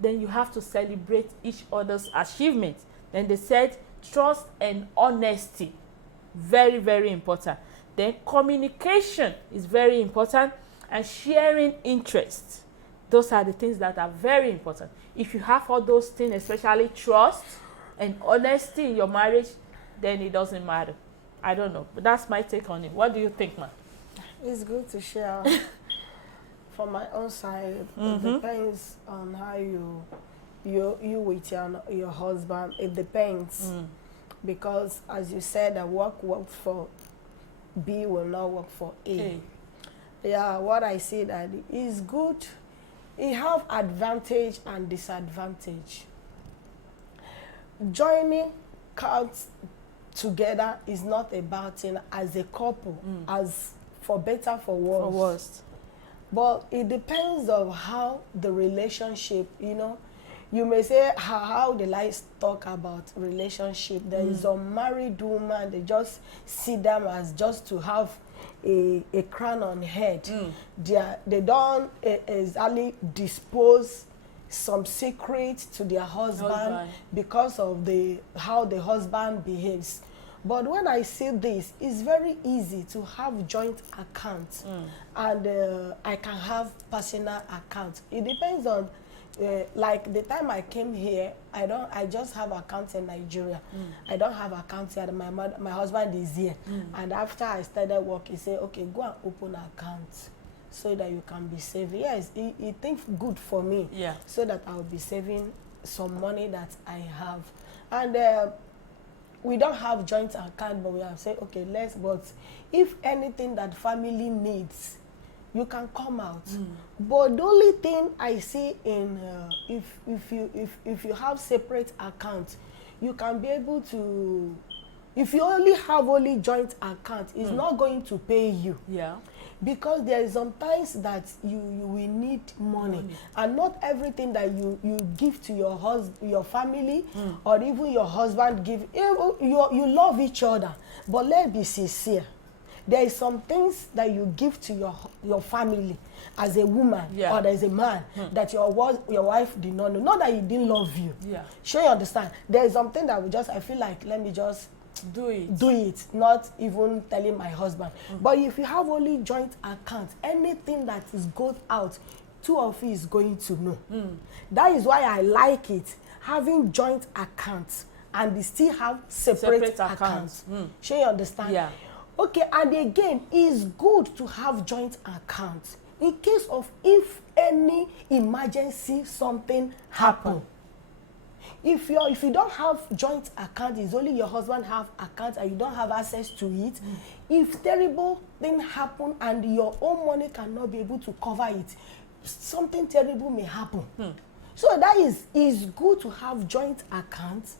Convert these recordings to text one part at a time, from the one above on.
then you have to celebrate each other's achievement. Then they said trust and honesty, very, very important. Then communication is very important, and sharing interests. Those are the things that are very important. If you have all those things, especially trust and honesty in your marriage, then it doesn't matter. I don't know, but that's my take on it. What do you think, ma? It's good to share. From my own side, it depends on how you with your husband. It depends. Because as you said, that work worked for B will not work for A. Yeah, what I say that is good. It have advantage and disadvantage. Joining counts together is not about it as a couple, as for better, for worse. For worse. But it depends on how the relationship, you may say how they like talk about relationship. There is a married woman, they just see them as just to have a crown on head. They don't exactly dispose some secrets to their husband because of how the husband behaves. But when I see this, it's very easy to have joint accounts, and I can have personal accounts. It depends on, like the time I came here, I just have accounts in Nigeria. I don't have accounts here. My husband is here, and after I started work, he said, "Okay, go and open accounts so that you can be saving." Yes, he thinks good for me, so that I will be saving some money that I have, and. We don't have joint account, but we have said, okay, but if anything that family needs, you can come out. But the only thing I see in if you have separate accounts, you can be able to. If you have joint account, it's not going to pay you. Because there is sometimes that you will need money, and not everything that you give to your family, or even your husband give. You love each other, but let's be sincere. There is some things that you give to your family as a woman or as a man that your wife did not know. Not that he didn't love you. Sure, you understand. There is something that I feel like, let me just do it, not even telling my husband. But if you have only joint accounts, anything that is goes out, two of you is going to know. That is why I like it, having joint accounts, and they still have separate accounts. Sure, you understand? Okay, and again, it's good to have joint accounts in case of if any emergency, something happen. If you don't have joint account, it's only your husband have account and you don't have access to it. If terrible thing happen and your own money cannot be able to cover it, something terrible may happen. So that is good to have joint accounts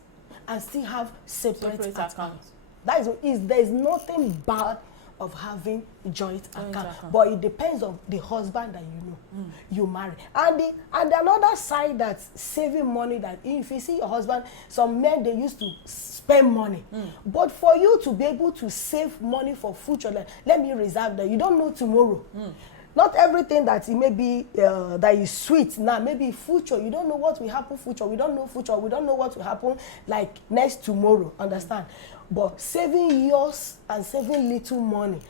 and still have separate accounts. That is there is nothing bad of having joint account, but it depends on the husband that you marry. And another side that's saving money, that if you see your husband, some men, they used to spend money, but for you to be able to save money for future, like, let me reserve that. You don't know tomorrow. Not everything that it may be that is sweet now, maybe future. You don't know what will happen future. We don't know future. We don't know what will happen like next tomorrow. Understand? But saving yours and saving little money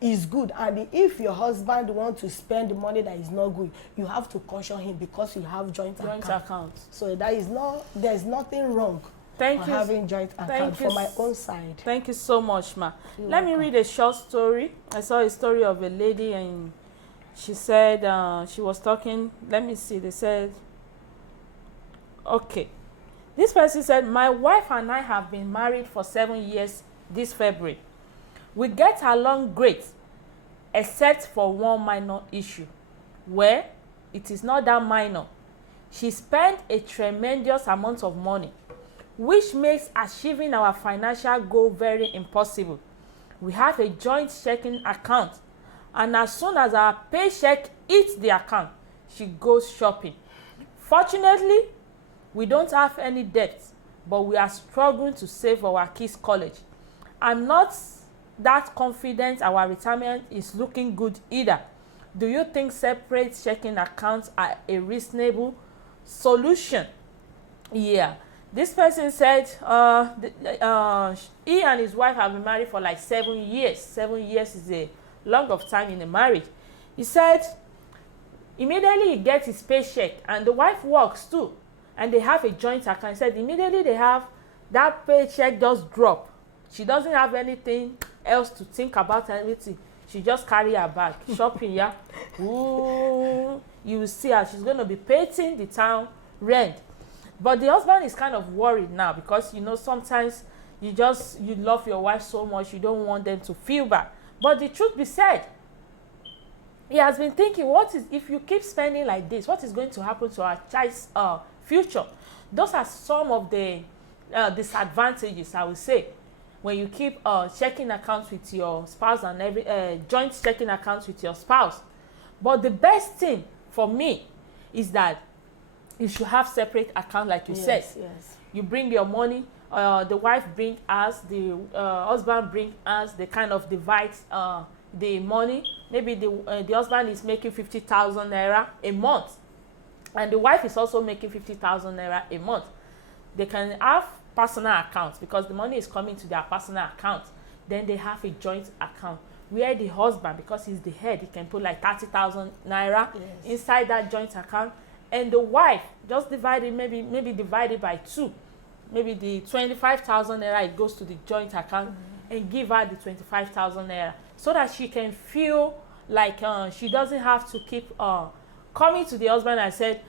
is good. And if your husband wants to spend money that is not good, you have to caution him because you have joint accounts. So there's nothing wrong. Having joint account for my own side. Thank you so much, ma. Let me read a short story. I saw a story of a lady, and she said she was talking. Let me see. They said, okay. This person said, my wife and I have been married for 7 years this February. We get along great, except for one minor issue, where it is not that minor. She spent a tremendous amount of money, which makes achieving our financial goal very impossible. We have a joint checking account, and as soon as our paycheck hits the account, she goes shopping. Fortunately, we don't have any debt, but we are struggling to save for our kids' college. I'm not that confident our retirement is looking good either. Do you think separate checking accounts are a reasonable solution. Yeah, this person said he and his wife have been married for like 7 years. 7 years is a long of time in a marriage. He said immediately he gets his paycheck, and the wife works too, and they have a joint account. He said immediately they have that paycheck just drop. She doesn't have anything else to think about, anything. She just carry her bag shopping. Yeah, ooh, you will see her. She's going to be paying the town rent. But the husband is kind of worried now, because you know sometimes you love your wife so much, you don't want them to feel bad. But the truth be said, he has been thinking, what is, if you keep spending like this, what is going to happen to our child's future? Those are some of the disadvantages, I would say, when you keep checking accounts with your spouse, and every joint checking accounts with your spouse. But the best thing for me is that you should have separate accounts, like you said. Yes. You bring your money, the wife bring us, the husband bring us. They kind of divide the money. Maybe the husband is making 50,000 naira a month, and the wife is also making 50,000 naira a month. They can have personal accounts, because the money is coming to their personal account. Then they have a joint account where the husband, because he's the head, he can put like 30,000 naira inside that joint account, and the wife just divide it, maybe divide it by 2. Maybe the 25,000 naira, it goes to the joint account, and give her the 25,000 naira, so that she can feel like she doesn't have to keep coming to the husband and said,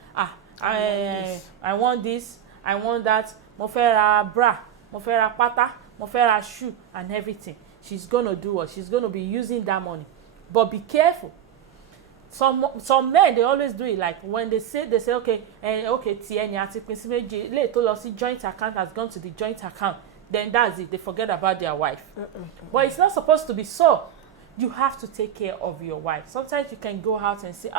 I want this, I want that, mo fẹ́ ra bra, mo fẹ́ ra pátá, mo fẹ́ ra shoe, and everything. She's going to do what? She's going to be using that money. But be careful. Some men, they always do it, like when they say okay, tiẹ̀ ni àti pín sí méjì, lè tó lọ sí joint account has gone to the joint account, then that's it, they forget about their wife. But it's not supposed to be so. You have to take care of your wife. Sometimes you can go out and say,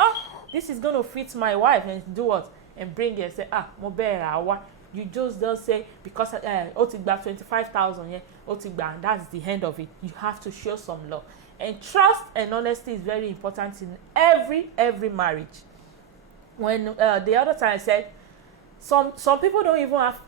this is going to fit my wife, and do what? And bring it and say, mo bẹ́ẹ̀ rà wá. You just don't say, because ó ti gba 25,000, yeah, ó ti gba, and that's the end of it. You have to show some love. And trust and honesty is very important in every marriage. When the other time I said, some people don't even have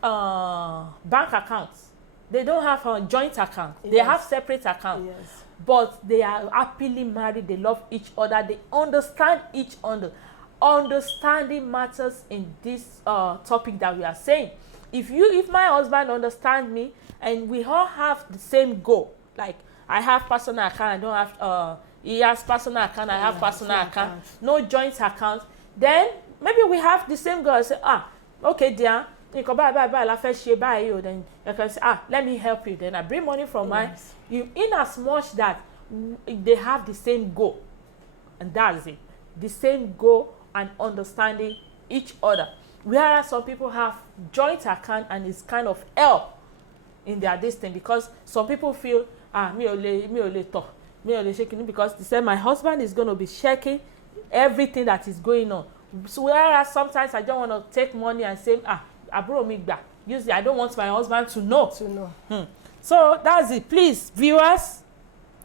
bank accounts. They don't have a joint account. They have separate accounts. Yes. But they are happily married. They love each other. They understand each other. Understanding matters in this topic that we are saying. If my husband understands me, and we all have the same goal, like I have personal account, I don't have he has personal account, I have personal account, no joint account, then maybe we have the same goal. I say, okay, dear, then you can say, let me help you. Then I bring money from mine. You, in as much that they have the same goal, and that's it, the same goal and understanding each other. Whereas some people have joint account, and it's kind of help in their distance, because some people feel mi ò lè shaking, because they say my husband is going to be checking everything that is going on. So whereas sometimes I don't want to take money and say àbúrò mi gbà, usually I don't want my husband to know. So that's it. Please, viewers,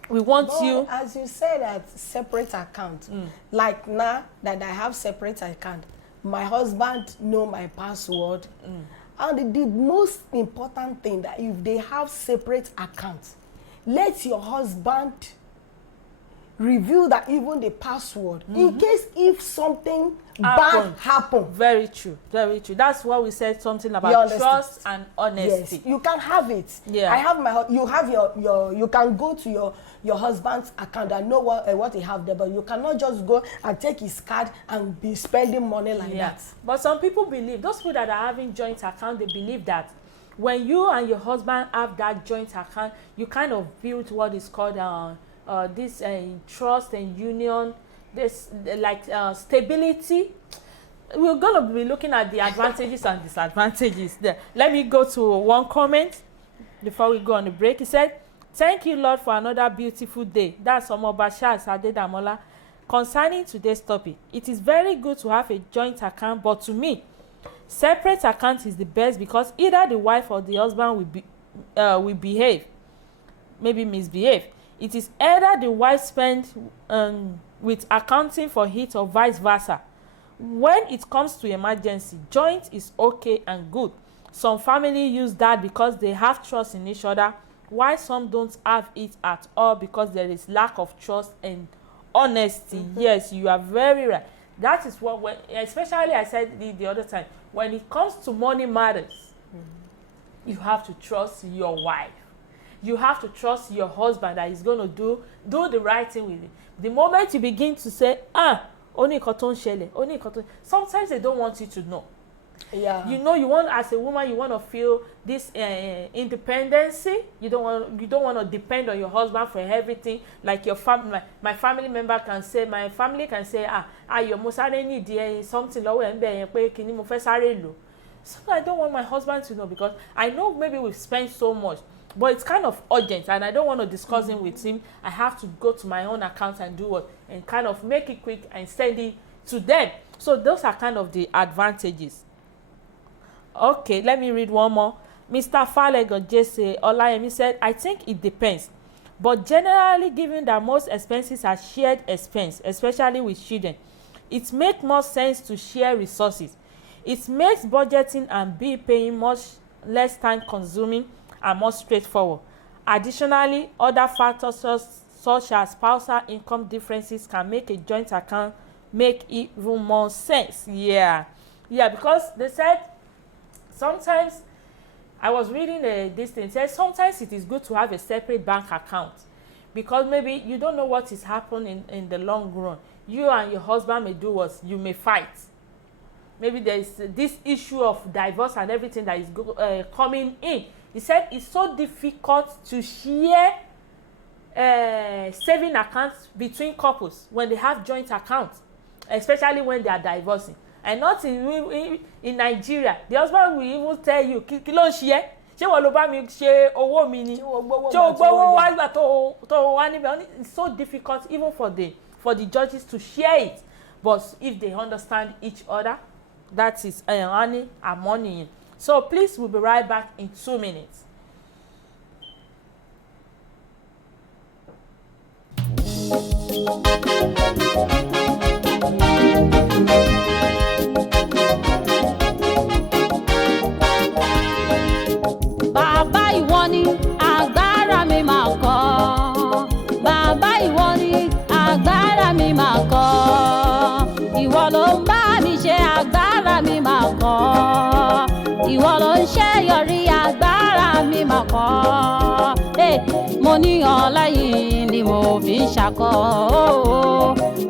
we want you. As you said, that separate account. Like now that I have separate account, my husband know my password. And the most important thing, that if they have separate accounts, let your husband review that, even the password, in case if something bad happen. Very true. That's why we said something about trust and honesty. Yes, you can have it. Yeah. I have you have your you can go to your husband's account and know what he have there, but you cannot just go and take his card and be spending money like that. But some people believe, those people that are having joint account, they believe that when you and your husband have that joint account, you kind of build what is called this trust and union, this stability. We're going to be looking at the advantages and disadvantages there. Let me go to one comment before we go on the break. He said, "Thank you, Lord, for another beautiful day." That's Omobasha Adedamola. Concerning today's topic, it is very good to have a joint account, but to me, separate account is the best, because either the wife or the husband will behave, maybe misbehave. It is either the wife spend with accounting for it, or vice versa. When it comes to emergency, joint is okay and good. Some family use that because they have trust in each other, while some don't have it at all because there is lack of trust and honesty. Yes, you are very right. That is what, when, especially I said the other time, when it comes to money matters, you have to trust your wife. You have to trust your husband that he's going to do the right thing with it. The moment you begin to say, only cotton shele, only cotton, sometimes they don't want you to know. Yeah. You know, you want, as a woman, you want to feel this independency. You don't want to depend on your husband for everything. Like your family, my family member can say, your musare need something lower and kini mo fe sare lo. So I don't want my husband to know, because I know maybe we've spent so much, but it's kind of urgent and I don't want to discuss it with him. I have to go to my own account and do what, and kind of make it quick and send it to them. So those are kind of the advantages. Okay, let me read one more. Mr. Falegon Jesse Olayemi said, I think it depends, but generally, given that most expenses are shared expense, especially with children, it makes more sense to share resources. It makes budgeting and bill paying much less time consuming and more straightforward. Additionally, other factors such as spousal income differences can make a joint account make even more sense. Yeah, because they said sometimes, I was reading this thing, says sometimes it is good to have a separate bank account, because maybe you don't know what is happening in the long run. You and your husband may do what, you may fight. Maybe there is this issue of divorce and everything that is coming in. He said it's so difficult to share saving accounts between couples when they have joint accounts, especially when they are divorcing. And not in Nigeria, the husband will even tell you, kí ló ń ṣe ẹ́? Ṣé wọ́n ló bá mi ṣe owó mi ni? Ṣé o gbowó wá gbà tó wá níbẹ̀? It's so difficult even for the judges to share it. But if they understand each other, that is earning and money. So please, we'll be right back in 2 minutes. Bàbá ìwọ ni agbára mi máa kọ́. Bàbá ìwọ ni agbára mi máa kọ́. Ìwọ ló ń bá mi ṣe, agbára mi máa kọ́. Ìwọ ló ń ṣe yọrí, agbára mi máa kọ́. Mo ní ọ lẹ́yìn ni mo fi ń ṣakọ.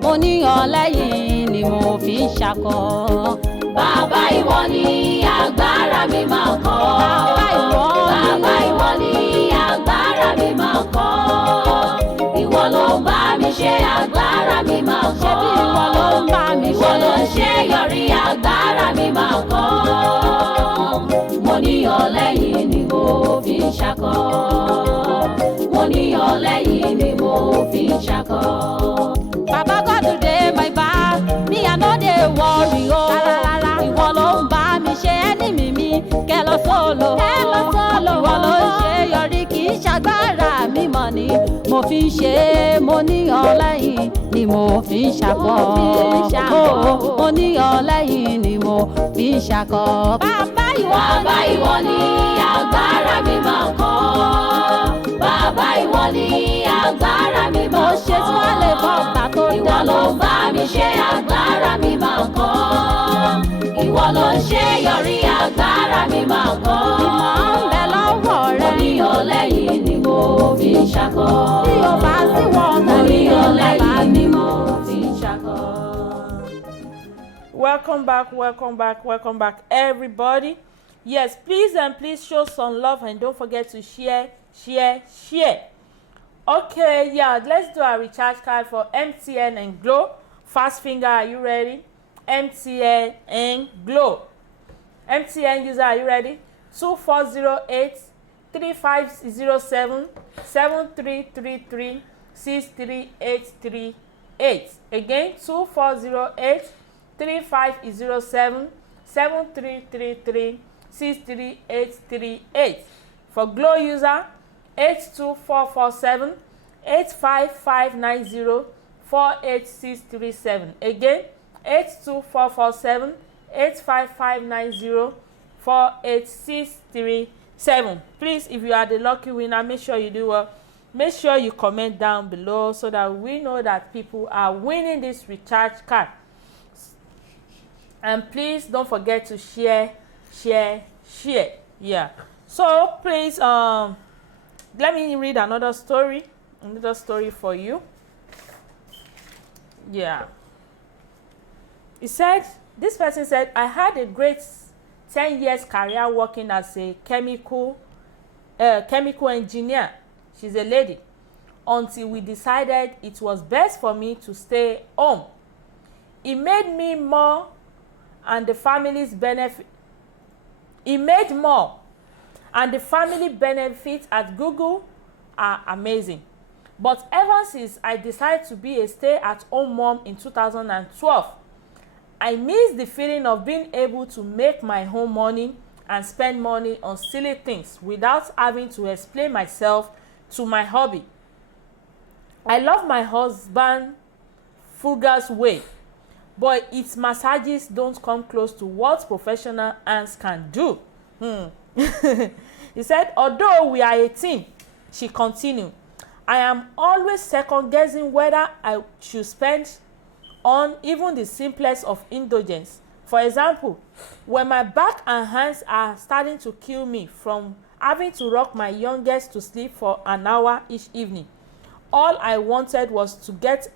Mo ní ọ lẹ́yìn ni mo fi ń ṣakọ. Bàbá ìwọ ni agbára mi máa kọ́. Bàbá ìwọ ni agbára mi máa kọ́. Ìwọ ló ń bá mi ṣe, agbára mi máa kọ́. Ṣebí ìwọ ló ń bá mi ṣe. Ìwọ ló ń ṣe yọrí, agbára mi máa kọ́. Mo ní ọ lẹ́yìn ni mo fi ń ṣakọ. Mo ní ọ lẹ́yìn ni mo fi ń ṣakọ. Baba God dey my back, me I no dey worry o. Ìwọ ló ń bá mi ṣe enemy mi, kẹ́ lọ solo. Ìwọ ló ń ṣe yọrí, kì í ṣagbára mi mọ̀ ni mo fi ń ṣe. Mo ní ọ lẹ́yìn ni mo fi ń ṣakọ. Mo ní ọ lẹ́yìn ni mo fi ń ṣakọ. Bàbá ìwọ ni agbára mi máa kọ́. Bàbá ìwọ ni agbára mi máa kọ́. Mo ṣe tí wọ́n lè bọ́ ọ̀tá tó dá. Ìwọ ló ń bá mi ṣe, agbára mi máa kọ́. Ìwọ ló ń ṣe yọrí, agbára mi máa kọ́. Ìmọ̀ ń bẹ lọ́wọ́ rẹ. Mo ní ọ lẹ́yìn ni mo fi ń ṣakọ. Bí o bá sí wọn, mo ní ọ lẹ́yìn ni mo fi ń ṣakọ. Welcome back, everybody. Yes, please show some love and don't forget to share. Okay, yeah, let's do our recharge card for MTN and Glo. Fast finger, are you ready? MTN and Glo. MTN user, are you ready? 2408 3507 7333 63838. Again, 2408 3507 7333 63838. For Glo user, 82447 85590 48637. Again, 82447 85590 48637. Please, if you are the lucky winner, make sure you do well. Make sure you comment down below so that we know that people are winning this recharge card. And please don't forget to share. Yeah. So please, let me read another story for you. Yeah. It said, this person said, I had a great 10 years career working as a chemical engineer. She's a lady. Until we decided it was best for me to stay home. It made me more and the family's benefit. It made more and the family benefits at Google are amazing. But ever since I decided to be a stay-at-home mom in 2012, I miss the feeling of being able to make my own money and spend money on silly things without having to explain myself to my hobby. I love my husband Fuga's way, but its massages don't come close to what professional hands can do. He said, although we are a team, she continued, I am always second guessing whether I should spend on even the simplest of indulgence. For example, when my back and hands are starting to kill me from having to rock my youngest to sleep for an hour each evening, all I wanted was to get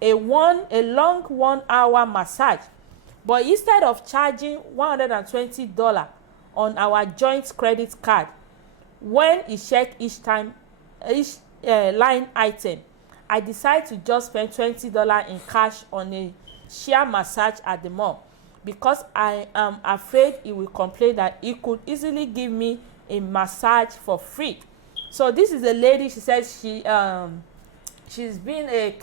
a long 1 hour massage. But instead of charging $120 on our joint credit card, when he checked each line item, I decided to just spend $20 in cash on a chair massage at the mall because I am afraid he will complain that he could easily give me a massage for free. So this is a lady. She says she's been a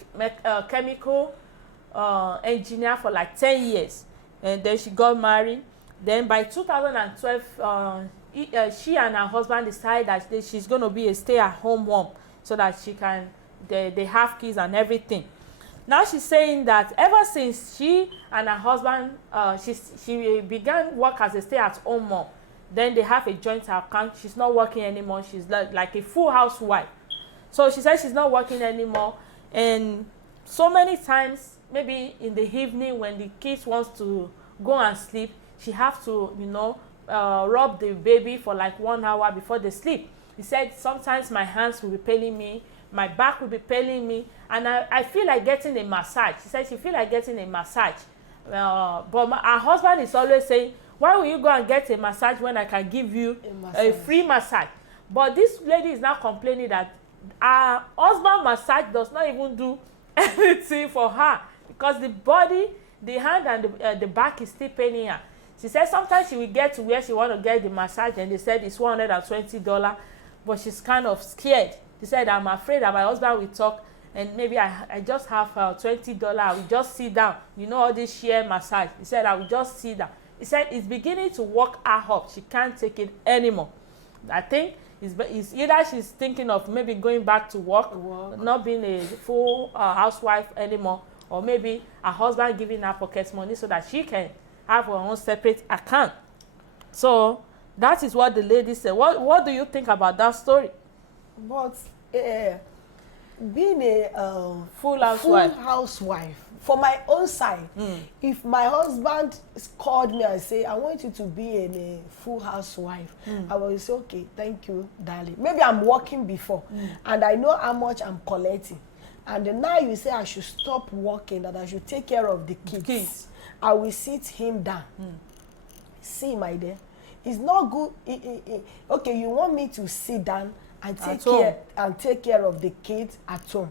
chemical engineer for like 10 years, and then she got married. Then by 2012, she and her husband decided that she's going to be a stay-at-home mom so that she can, they have kids and everything. Now she's saying that ever since she and her husband, she began work as a stay-at-home mom, then they have a joint account. She's not working anymore. She's like a full housewife. So she says she's not working anymore. And so many times, maybe in the evening when the kids wants to go and sleep, she have to, rub the baby for like 1 hour before they sleep. He said, sometimes my hands will be paining me, my back will be paining me, and I feel like getting a massage. She said she feel like getting a massage. But her husband is always saying, why will you go and get a massage when I can give you a free massage? But this lady is now complaining that her husband massage does not even do anything for her because the body, the hand and the back is still paining her. She said sometimes she will get to where she want to get the massage and they said it's $120, but she's kind of scared. She said, I'm afraid that my husband will talk and maybe I just have $20. I will just sit down. All this sheer massage. He said, I will just sit down. He said, it's beginning to work her up. She can't take it anymore. I think it's either she's thinking of maybe going back to work. Not being a full housewife anymore, or maybe her husband giving her pocket money so that she can have her own separate account. So that is what the lady said. What do you think about that story? But being a full housewife, for my own side, if my husband called me and say, I want you to be a full housewife, I will say, okay, thank you, darling. Maybe I'm working before, and I know how much I'm collecting. And then now you say I should stop working, that I should take care of the kids. I will sit him down. See, my dear, it's not good. Okay, you want me to sit down and take care of the kids at home.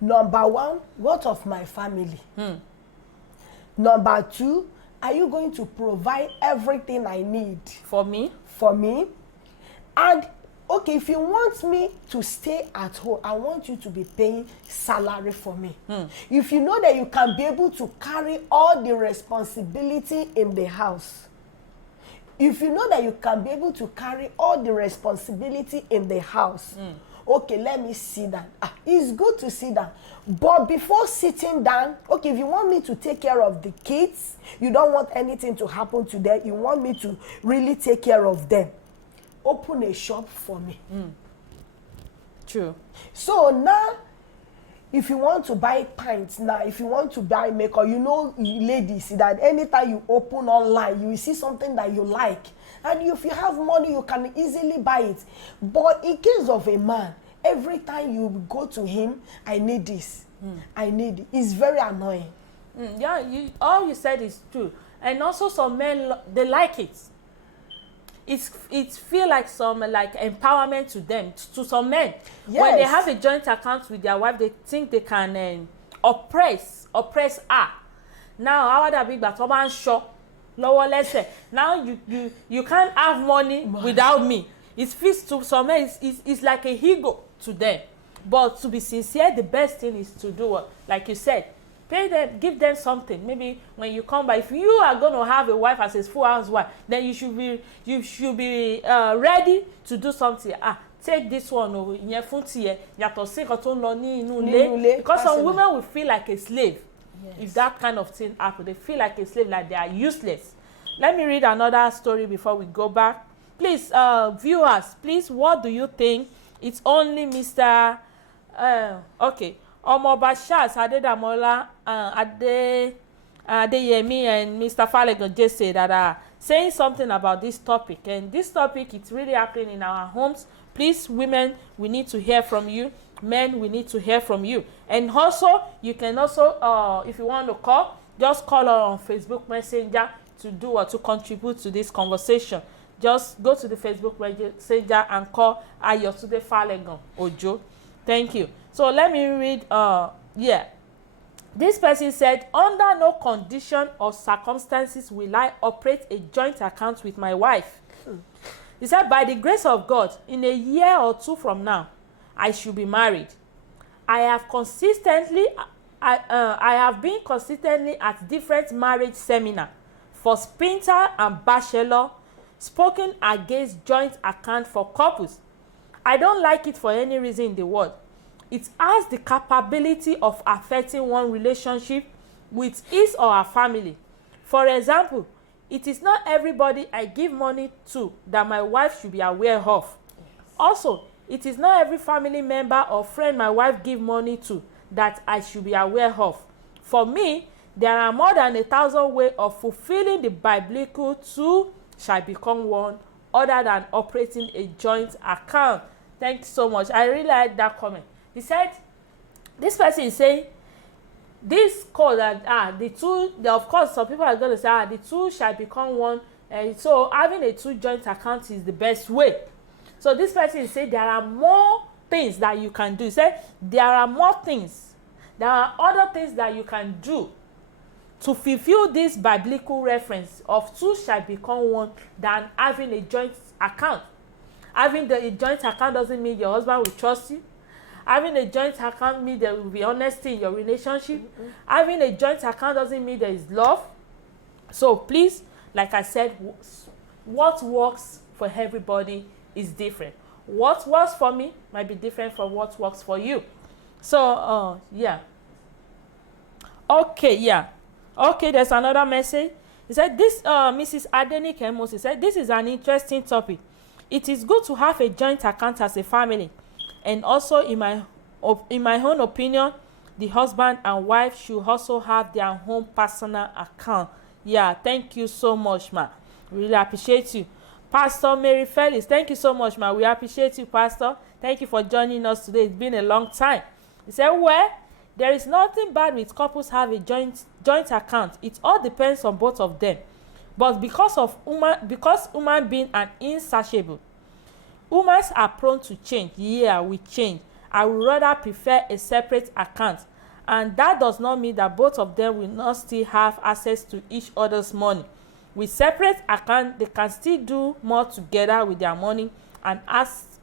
Number one, what of my family? Number two, are you going to provide everything I need for me? And okay, if you want me to stay at home, I want you to be paying salary for me. If you know that you can be able to carry all the responsibility in the house, if you know that you can be able to carry all the responsibility in the house, okay, let me sit down. It's good to sit down, but before sitting down, okay, if you want me to take care of the kids, you don't want anything to happen to them, you want me to really take care of them, open a shop for me. True. So now, if you want to buy pints now, if you want to buy makeup, you know, ladies, that anytime you open online, you will see something that you like. And if you have money, you can easily buy it. But in case of a man, every time you go to him, I need this, I need it. It's very annoying. Yeah, all you said is true. And also some men, they like it. It feel like some like empowerment to them, to some men. Yes. When they have a joint account with their wife, they think they can oppress her. Now how that big but man show lower lesser. Now you can't have money without me. It feels to some men it's like a ego to them. But to be sincere, the best thing is to do what, like you said, pay them, give them something. Maybe when you come by, if you are going to have a wife as a full housewife, then you should be ready to do something. Take this one over. Because some women will feel like a slave. Yes. If that kind of thing happens, they feel like a slave, like they are useless. Let me read another story before we go back. Please, viewers, please, what do you think? It's only Mr. Okay. Omoba Charles Adedamola, Adeyemi and Mr. Falegon just say that saying something about this topic. And this topic, it's really happening in our homes. Please, women, we need to hear from you. Men, we need to hear from you. And also, you can also, if you want to call, just call her on Facebook Messenger to do or to contribute to this conversation. Just go to the Facebook Messenger and call Ayotunde Falegon Ojo. Thank you. So let me read, This person said, under no condition or circumstances will I operate a joint account with my wife. He said, by the grace of God, in a year or two from now, I should be married. I have been consistently at different marriage seminars for spinster and bachelor, spoken against joint account for couples. I don't like it for any reason in the world. It has the capability of affecting one relationship with his or her family. For example, it is not everybody I give money to that my wife should be aware of. Yes. Also, it is not every family member or friend my wife give money to that I should be aware of. For me, there are more than 1,000 ways of fulfilling the biblical two shall become one other than operating a joint account. Thank you so much. I really like that comment. He said, this person is saying, this code that the two, of course, some people are going to say, the two shall become one. So having a two joint account is the best way. So this person is saying there are more things that you can do. He said, there are more things. There are other things that you can do to fulfill this biblical reference of two shall become one than having a joint account. Having a joint account doesn't mean your husband will trust you. Having a joint account means there will be honesty in your relationship. Mm-hmm. Having a joint account doesn't mean there is love. So please, like I said, what works for everybody is different. What works for me might be different from what works for you. So, Okay, there's another message. He said, this, Mrs. Adenike Amos, he said, this is an interesting topic. It is good to have a joint account as a family. And also, in my own opinion, the husband and wife should also have their own personal account. Yeah, thank you so much, ma. Really appreciate you. Pastor Mary Felix, thank you so much, ma. We appreciate you, Pastor. Thank you for joining us today. It's been a long time. He said, well, there is nothing bad with couples have a joint account. It all depends on both of them. But because human being are insatiable, humans are prone to change. Yeah, we change. I would rather prefer a separate account. And that does not mean that both of them will not still have access to each other's money. With separate accounts, they can still do more together with their money and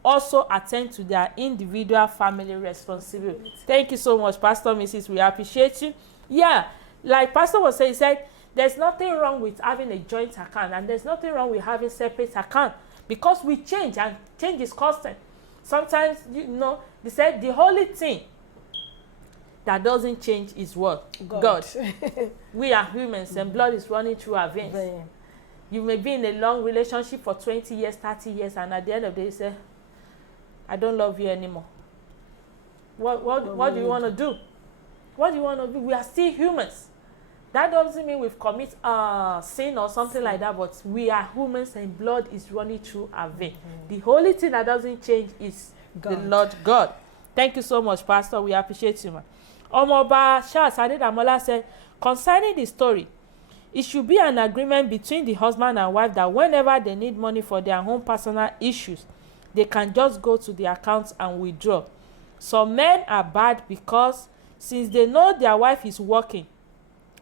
also attend to their individual family responsibility. Thank you so much, Pastor Mrs. We appreciate you. Yeah, like Pastor was saying, he said, there's nothing wrong with having a joint account and there's nothing wrong with having separate account because we change and change is constant. Sometimes, you know, they said the only thing that doesn't change is what? God. We are humans and blood is running through our veins. You may be in a long relationship for 20 years, 30 years, and at the end of the day you say, I don't love you anymore. What do you want to do? What do you want to do? We are still humans. That doesn't mean we've committed sin or something like that, but we are humans and blood is running through our veins. The only thing that doesn't change is the Lord God. Thank you so much, Pastor. We appreciate you, man. Omoba Charles Adedamola said, concerning the story, it should be an agreement between the husband and wife that whenever they need money for their own personal issues, they can just go to the accounts and withdraw. Some men are bad because since they know their wife is working,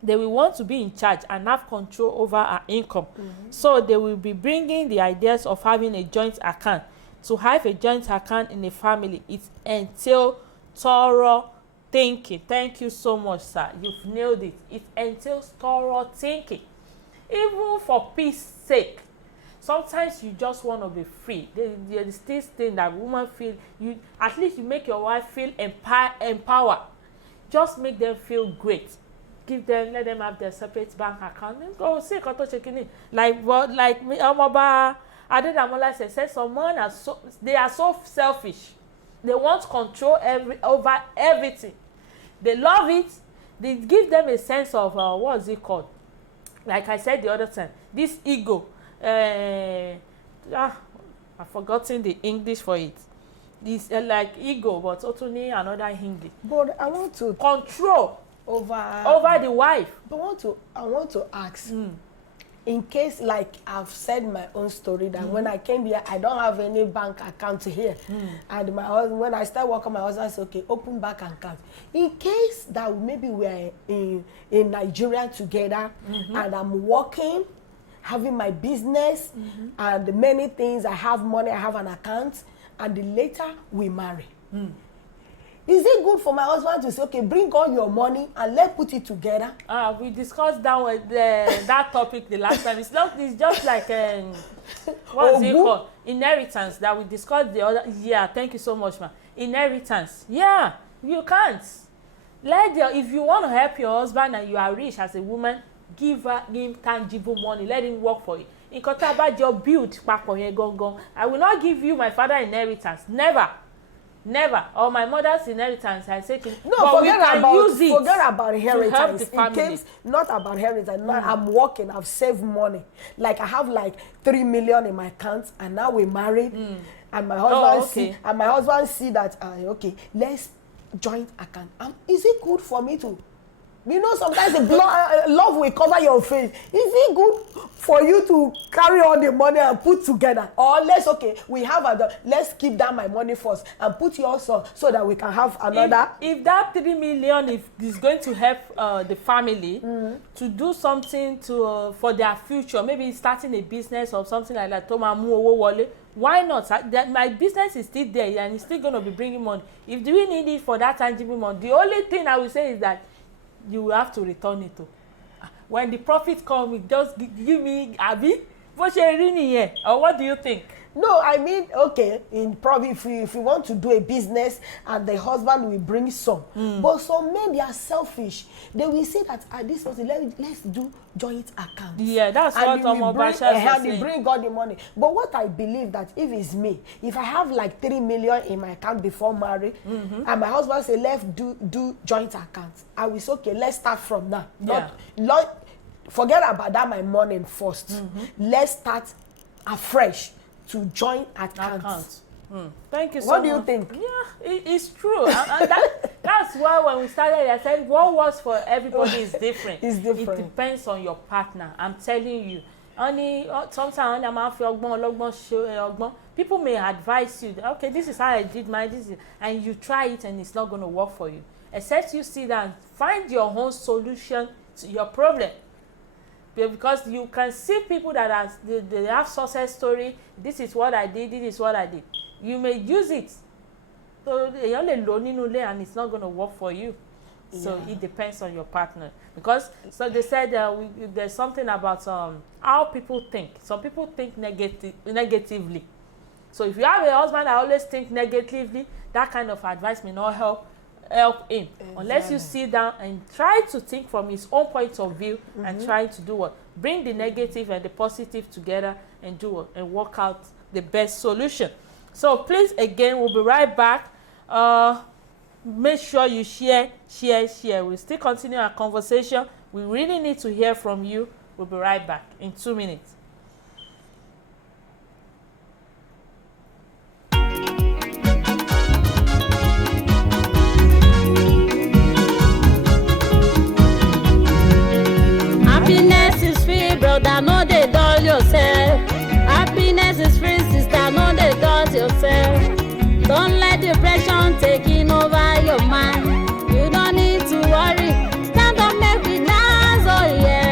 they will want to be in charge and have control over her income. So they will be bringing the ideas of having a joint account. To have a joint account in a family, it entails thorough thinking. Thank you so much, sir. You've nailed it. It entails thorough thinking. Even for peace sake. Sometimes you just want to be free. There is this thing that women feel, at least you make your wife feel empowered. Just make them feel great. Let them have their separate bank account. Then go see like what, like me, Omoba Adedamola said someone they are so selfish. They want control over everything. They love it. They give them a sense of what is it called? Like I said the other time, this ego. I've forgotten the English for it. This like ego, but also need another English. But I want to control over the wife. But I want to ask, in case like I've said my own story that when I came here, I don't have any bank account here, and my husband, when I start working, my husband said, okay, open bank account. In case that maybe we're in Nigeria together, and I'm working, having my business, and many things, I have money, I have an account, and later we marry. Is it good for my husband to say, okay, bring all your money and let's put it together? We discussed that topic the last time. It's just like what's it called? Inheritance that we discussed the other. Yeah, thank you so much, man. Inheritance. Yeah, you can't. If you want to help your husband and you are rich as a woman, give him tangible money. Let him work for it. In about your build, I will not give you my father's inheritance. Never. Or my mother's inheritance. I say, forget about inheritance. In case not about inheritance. Now I'm working. I've saved money. Like I have like 3 million in my account, and now we're married. And my husband see that. Okay, let's joint account. Is it good for me to? You know, sometimes love will cover your face. Is it good for you to carry all the money and put together? Or we have let's keep down my money first and put yours so that we can have another. If that 3 million is going to help the family to do something for their future, maybe starting a business or something like that, why not? My business is still there and it's still going to be bringing money. If we need it for that tangible money, the only thing I will say is that you will have to return it to. When the profit comes, just give me Abi. Or what do you think? No, I mean, okay, if we want to do a business and the husband will bring some. But some men, they are selfish. They will say that at this point, let's do joint accounts. Yeah, that's what Omoba Charles was saying. They bring all the money. But what I believe that if it's me, if I have like 3 million in my account before marriage, and my husband say, let's do joint accounts, I will say, okay, let's start from now. Forget about that my money first. Let's start afresh to join accounts. Thank you so much. What do you think? Yeah, it's true. and that's why when we started, I said what works for everybody is different. It's different. It depends on your partner. I'm telling you. Sometimes people may advise you, okay, this is how I did mine, and you try it and it's not going to work for you. Except you sit down, find your own solution to your problem. Because you can see people that they have success story. This is what I did. This is what I did. You may use it. So you're only lonely and it's not going to work for you. So it depends on your partner. Because so they said there's something about how people think. Some people think negatively. So if you have a husband that always think negatively, that kind of advice may not help him. Unless you sit down and try to think from his own point of view and try to do what? Bring the negative and the positive together and do what? And work out the best solution. So please, again, we'll be right back. Make sure you share. We'll still continue our conversation. We really need to hear from you. We'll be right back in 2 minutes. Happiness is free, brother, no dey dull yourself. Happiness is free, sister, no dey dull yourself. Don't let depression taking over your mind. You don't need to worry. Stand up, make we dance, oh yeah.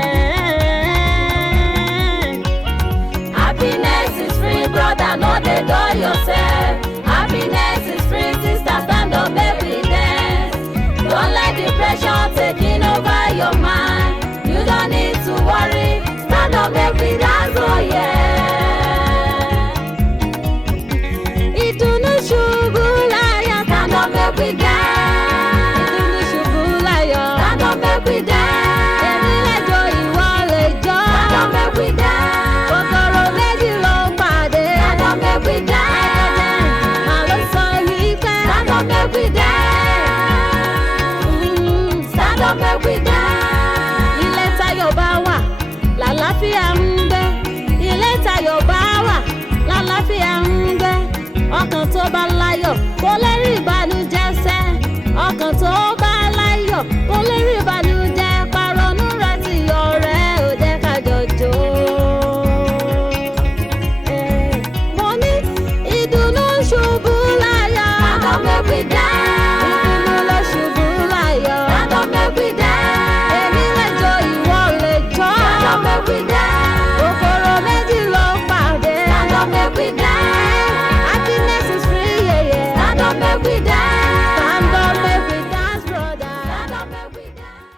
Happiness is free, brother, no dey dull yourself. Happiness is free, sister, stand up, make we dance. Don't let depression taking over your mind. You don't need to worry. Stand up, make we dance, oh yeah. Ìdùnnú ṣubú láyọ̀. Stand up, make we dance. Ìdùnnú ṣubú láyọ̀. Stand up, make we dance. Èmi lè jó, ìwọ lè jó. Stand up, make we dance. Kòkòrò méjì ló ń pàdé. Stand up, make we dance. Màá ló sọ wípé. Stand up, make we dance. Stand up, make we dance. Ilé tayọ̀ bá wà, làlàáfíà ń gbé. Ilé tayọ̀ bá wà, làlàáfíà ń gbé. Ọkàn tó bá láyọ̀ kò lè rí ìbànújẹ́ sẹ́. Ọkàn tó bá láyọ̀ kò lè rí ìbànújẹ́. Pàrọ̀nù rẹ̀ ti ọ̀rẹ́ ò jẹ́ ká jọjọ́. Mo ní ìdùnnú ṣubú láyọ̀. Stand up, make we dance. Ìdùnnú ló ṣubú láyọ̀. Stand up, make we dance. Èmi lè jó, ìwọ lè jó. Stand up, make we dance. Kòkòrò méjì ló pàdé. Stand up, make we dance. Happiness is free, yeah, yeah. Stand up, make we dance. Stand up, make we dance, brother. Stand up, make we dance.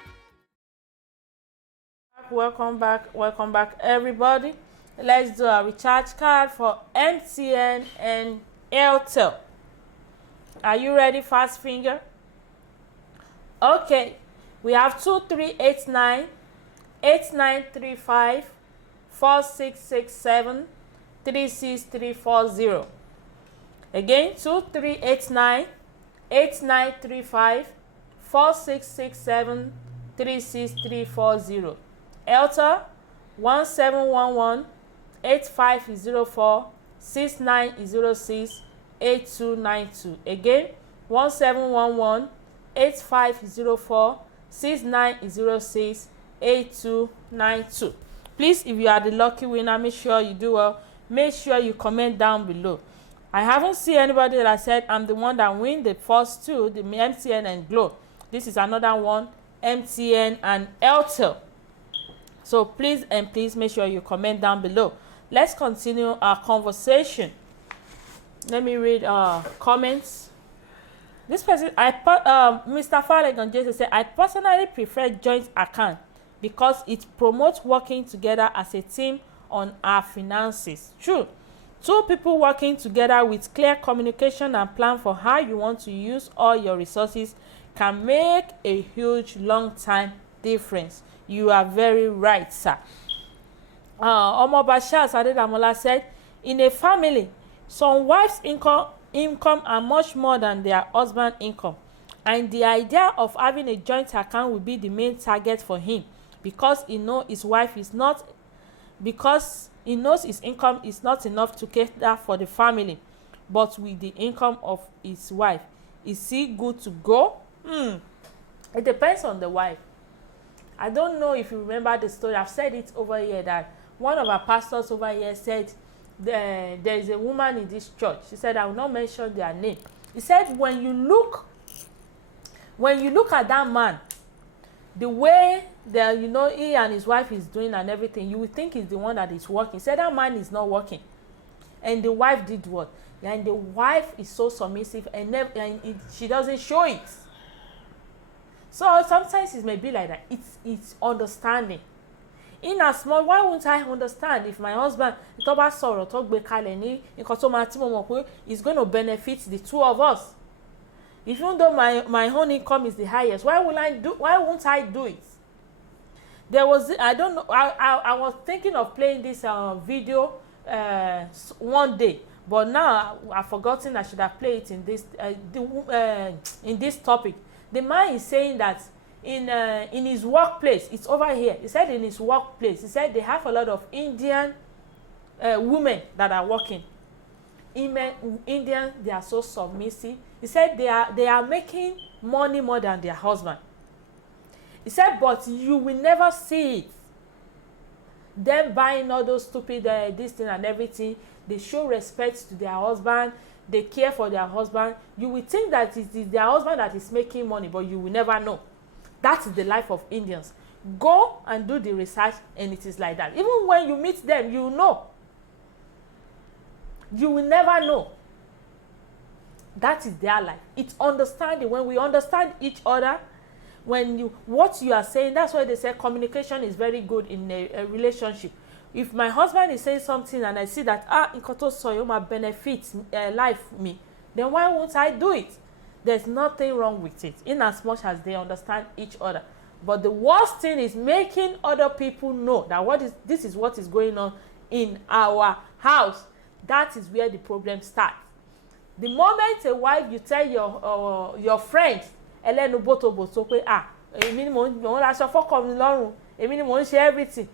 Welcome back, everybody. Let's do a recharge card for MTN and Airtel. Are you ready, fast finger? Okay, we have 2389 8935 4667 36340. Again, 2389 8935 4667 36340. Airtel 1711 8504 6906 8292. Again, 1711 8504 6906 8292. Please, if you are the lucky winner, make sure you do well. Make sure you comment down below. I haven't seen anybody that said I'm the one that win the first two, the MTN and Glo. This is another one, MTN and Airtel. So please make sure you comment down below. Let's continue our conversation. Let me read comments. This person, Mr. Falegon Jason said, I personally prefer joint account because it promotes working together as a team on our finances. True. Two people working together with clear communication and plan for how you want to use all your resources can make a huge long-time difference. You are very right, sir. Omobashar Sadedamola said, in a family, some wives' income are much more than their husband's income, and the idea of having a joint account will be the main target for him because he knows his wife is not, because he knows his income is not enough to cater for the family, but with the income of his wife, is he good to go? It depends on the wife. I don't know if you remember the story. I've said it over here that one of our pastors over here said there is a woman in this church. She said, I will not mention their name. He said, when you look at that man, the way that he and his wife is doing and everything, you will think he's the one that is working. He said that man is not working, and the wife did what? And the wife is so submissive and she doesn't show it. So sometimes it may be like that. It's understanding. in as small, why won't I understand if my husband tó bá sọ̀rọ̀ tó gbé kalẹ̀ ní nǹkan tó máa tí mo mọ̀ pé it's going to benefit the two of us. Even though my own income is the highest, why won't I do it? There was, I don't know, I was thinking of playing this video one day, but now I've forgotten I should have played it in this topic. The man is saying that in his workplace, it's over here. He said in his workplace, he said they have a lot of Indian women that are working. Indians, they are so submissive. He said they are making money more than their husband. He said, but you will never see it. Them buying all those stupid this thing and everything. They show respect to their husband. They care for their husband. You will think that it is their husband that is making money, but you will never know. That is the life of Indians. Go and do the research, and it is like that. Even when you meet them, you know. You will never know. That is their life. It's understanding. When we understand each other, what you are saying, that's why they say communication is very good in a relationship. If my husband is saying something and I see that nǹkan tó sọ yìí ó máa benefit life me, then why won't I do it? There's nothing wrong with it, in as much as they understand each other. But the worst thing is making other people know that this is what is going on in our house. That is where the problem starts. The moment a wife, you tell your friends, ẹlẹ́nu bótobòtó pé èmi ni mò ń raṣọ fọ́kọ mi lọ́rùn, èmi ni mò ń ṣe everything,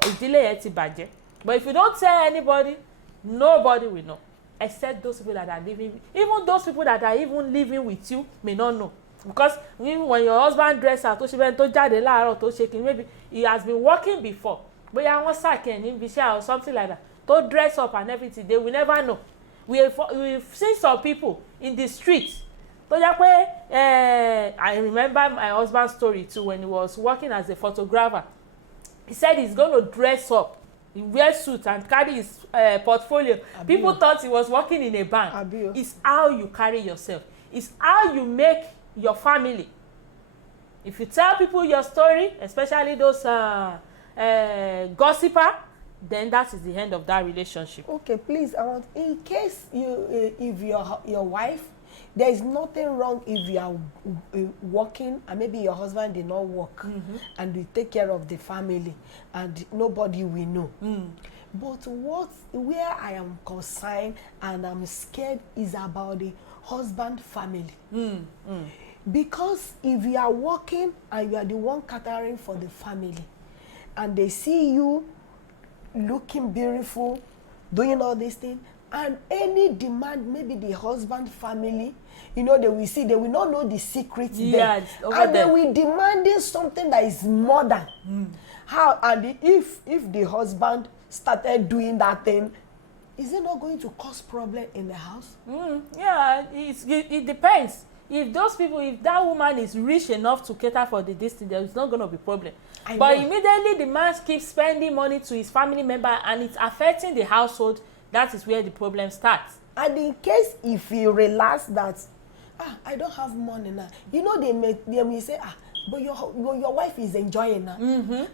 ìdílé yẹn ti bàjẹ́. But if you don't tell anybody, nobody will know, except those people that are living. Even those people that are even living with you may not know, because when your husband dress out tó ṣe bẹ́ẹ̀ tó jáde láàárọ̀ tó ṣe kìíní, maybe he has been working before, bóyá wọ́n sàkẹ́ níbi iṣẹ́ or something like that, to dress up and everything, they will never know. We've seen some people in the street. I remember my husband's story too, when he was working as a photographer. He said he's going to dress up, he wears suit and carry his portfolio. People thought he was working in a bank. It's how you carry yourself. It's how you make your family. If you tell people your story, especially those gossiper, then that is the end of that relationship. Okay, please, I want, in case if your wife, there is nothing wrong if you are working and maybe your husband did not work, and you take care of the family and nobody will know. But where I am concerned and I'm scared is about the husband family. Because if you are working and you are the one catering for the family and they see you looking beautiful, doing all these things, and any demand, maybe the husband family, they will not know the secrets there. And they will demanding something that is more than. How, and if the husband started doing that thing, is it not going to cause problem in the house? Yeah, it depends. If that woman is rich enough to cater for the distance, there is not going to be problem. But immediately the man keeps spending money to his family member and it's affecting the household, that is where the problem starts. And in case if you realize that, I don't have money now, they may say, but your wife is enjoying now,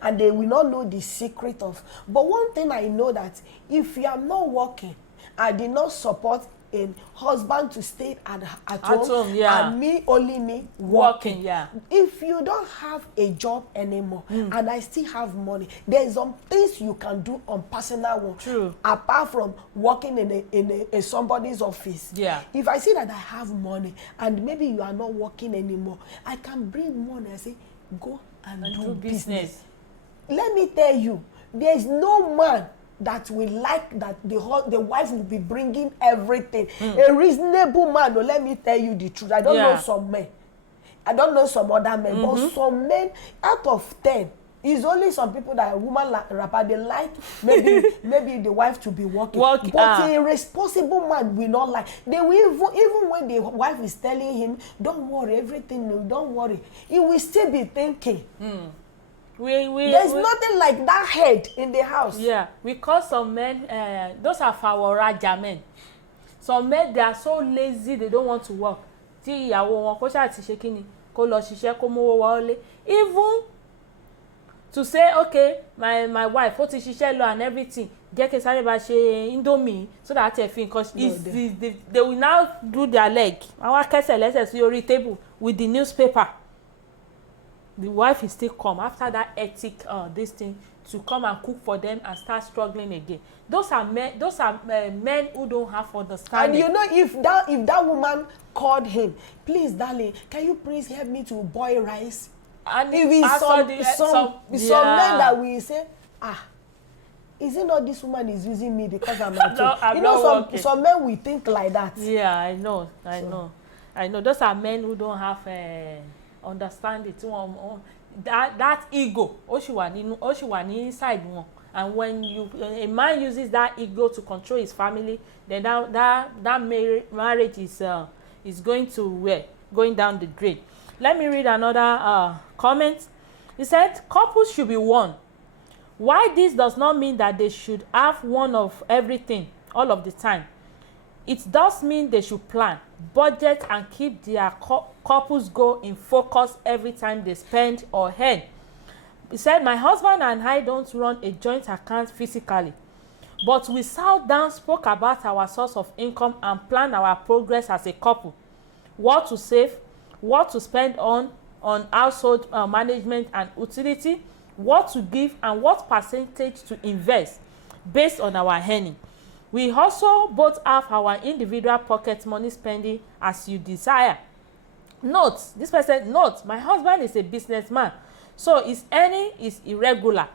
and they will not know the secret of. But one thing I know, that if you are not working, I did not support a husband to stay at home, and only me working. If you don't have a job anymore, and I still have money, there's some things you can do on personal work. True. Apart from working in somebody's office. If I see that I have money and maybe you are not working anymore, I can bring money and say, go and do business. Let me tell you, there's no man that will like that the wife will be bringing everything. A reasonable man, let me tell you the truth. I don't know some men. I don't know some other men, but some men out of 10, it's only some people that a woman rapper, they like maybe the wife to be working. But a responsible man will not like. They will even when the wife is telling him, don't worry, everything, don't worry, he will still be thinking. There's nothing like that head in the house. We call some men, those are Fawaraja men. Some men, they are so lazy, they don't want to work. Even to say okay my wife ó ti ṣiṣẹ́ lọ and everything jẹ́ kí n sáré bá ṣe indomie so that ẹ fi nǹkan they will now do their leg àwọn akẹ́sẹ̀ lẹ́sẹ̀ sí orí table with the newspaper. The wife is still come after that ethic this thing to come and cook for them and start struggling again. Those are men who don't have understanding. And you know, if that woman called him, please darling, can you please help me to boil rice? And if it's some men that will say, is it not this woman is using me because I'm at home? You know, some men will think like that. Yeah, I know. Those are men who don't have understanding that ego. ó sì wà ní inside wọn. And when a man uses that ego to control his family, then that marriage is going down the drain. Let me read another comment. He said, couples should be one. Why this does not mean that they should have one of everything all of the time. It does mean they should plan, budget, and keep their couple's goal in focus every time they spend or earn. He said, my husband and I don't run a joint account physically, but we sat down, spoke about our source of income, and planned our progress as a couple. What to save, what to spend on household management and utility, what to give, and what percentage to invest based on our earning. We also both have our individual pocket money spending as you desire. Note, this person, my husband is a businessman, so his earning is irregular.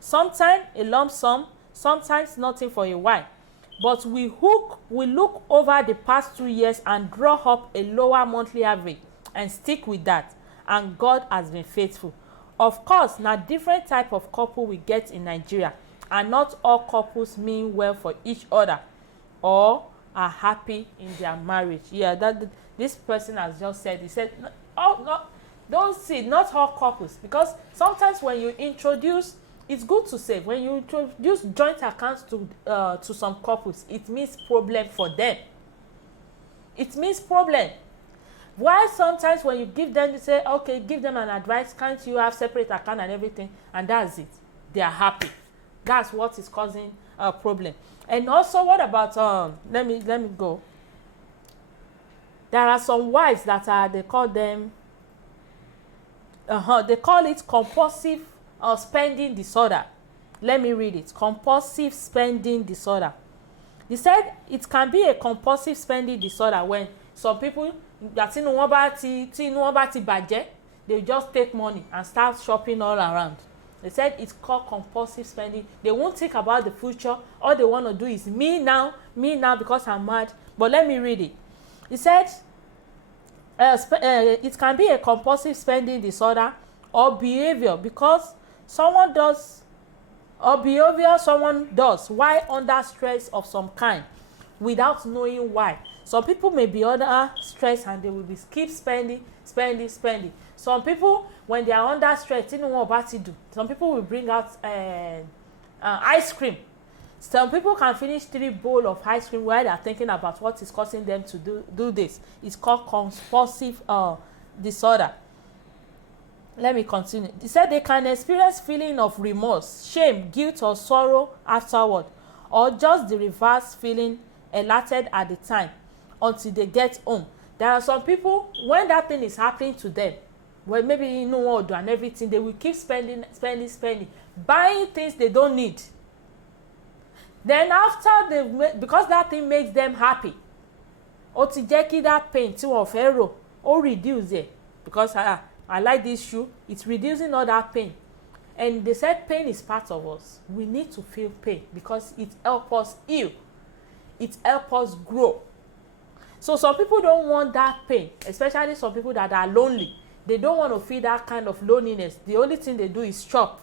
Sometimes a lump sum, sometimes nothing for a while. But we look over the past 2 years and draw up a lower monthly average and stick with that. And God has been faithful. Of course, na different type of couple we get in Nigeria, and not all couples mean well for each other or are happy in their marriage. Yeah, this person has just said. He said, not all couples, because sometimes when you introduce, it's good to say, when you introduce joint accounts to some couples, it means problem for them. It means problem. Why sometimes when you give them, you say, okay, give them an advice, can't you have separate account and everything, and that's it. They are happy. That's what is causing a problem. And also, what about let me go. There are some wives that they call them they call it compulsive spending disorder. Let me read it. Compulsive spending disorder. They said it can be a compulsive spending disorder when some people that tí inú wọn bá ti bàjẹ́, they just take money and start shopping all around. They said it's called compulsive spending. They won't think about the future. All they want to do is me now because I'm mad. But let me read it. He said it can be a compulsive spending disorder or behavior because someone does while under stress of some kind without knowing why. Some people may be under stress and they will be keep spending. Some people, when they are under stress, you know what to do. Some people will bring out ice cream. Some people can finish 3 bowls of ice cream while they are thinking about what is causing them to do this. It's called compulsive disorder. Let me continue. They said they can experience feeling of remorse, shame, guilt, or sorrow afterward, or just the reverse, feeling elated at the time until they get home. There are some people, when that thing is happening to them, well, maybe you know what and everything, they will keep spending, buying things they don't need. Then after because that thing makes them happy, ó ti jẹ́ kí that pain tí wọ́n fẹ́ rò ó reduce it, because I like this shoe, it's reducing all that pain. And they said pain is part of us. We need to feel pain because it helps us heal. It helps us grow. So some people don't want that pain, especially some people that are lonely. They don't want to feel that kind of loneliness. The only thing they do is shop.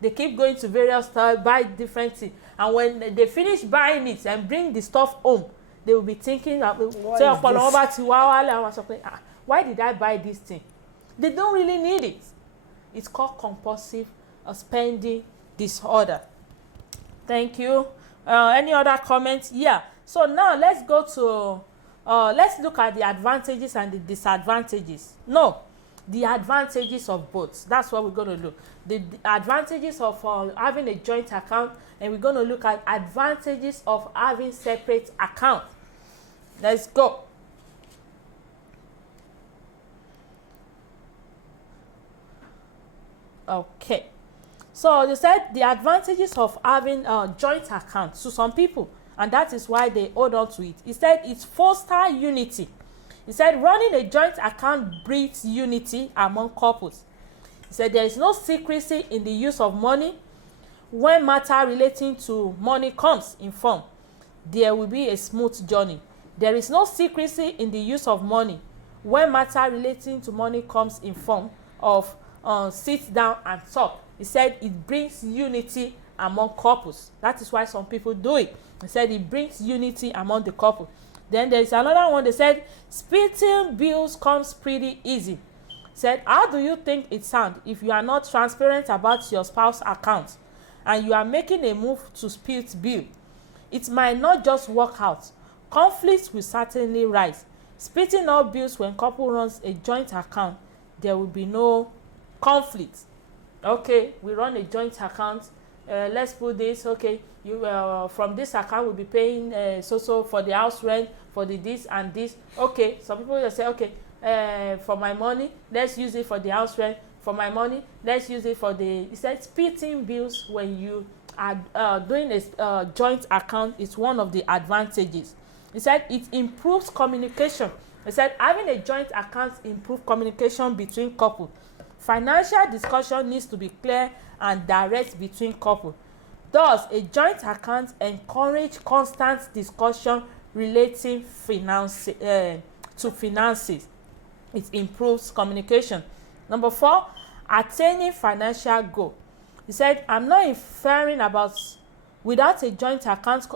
They keep going to various stores, buy different things. And when they finish buying it and bring the stuff home, they will be thinking, why did I buy this thing? They don't really need it. It's called compulsive spending disorder. Thank you. Any other comments? Yeah. So now let's go to let's look at the advantages and the disadvantages. No, the advantages of both. That's what we're going to look. The advantages of having a joint account, and we're going to look at advantages of having separate account. Let's go. Okay. So they said the advantages of having a joint account to some people, and that is why they hold on to it. He said it fosters unity. He said running a joint account breeds unity among couples. He said there is no secrecy in the use of money. When matter relating to money comes in form, there will be a smooth journey. There is no secrecy in the use of money. When matter relating to money comes in form of sit down and talk. He said it brings unity among couples. That is why some people do it. He said it brings unity among the couple. Then there is another one. They said splitting bills comes pretty easy. Said, how do you think it sounds if you are not transparent about your spouse's account and you are making a move to split bill? It might not just work out. Conflicts will certainly rise. Splitting up bills when couple runs a joint account, there will be no conflict. Okay, we run a joint account. Let's put this. Okay, you from this account will be paying so for the house rent, for the this and this. Okay, some people will say, okay, for my money, let's use it for the house rent. For my money, let's use it for the. He said splitting bills when you are doing a joint account is one of the advantages. He said it improves communication. He said having a joint account improves communication between couples. Financial discussion needs to be clear and direct between couples. Thus, a joint account encourages constant discussion relating to finances. It improves communication. Number 4, attaining financial goal. He said, I'm not inferring about without a joint account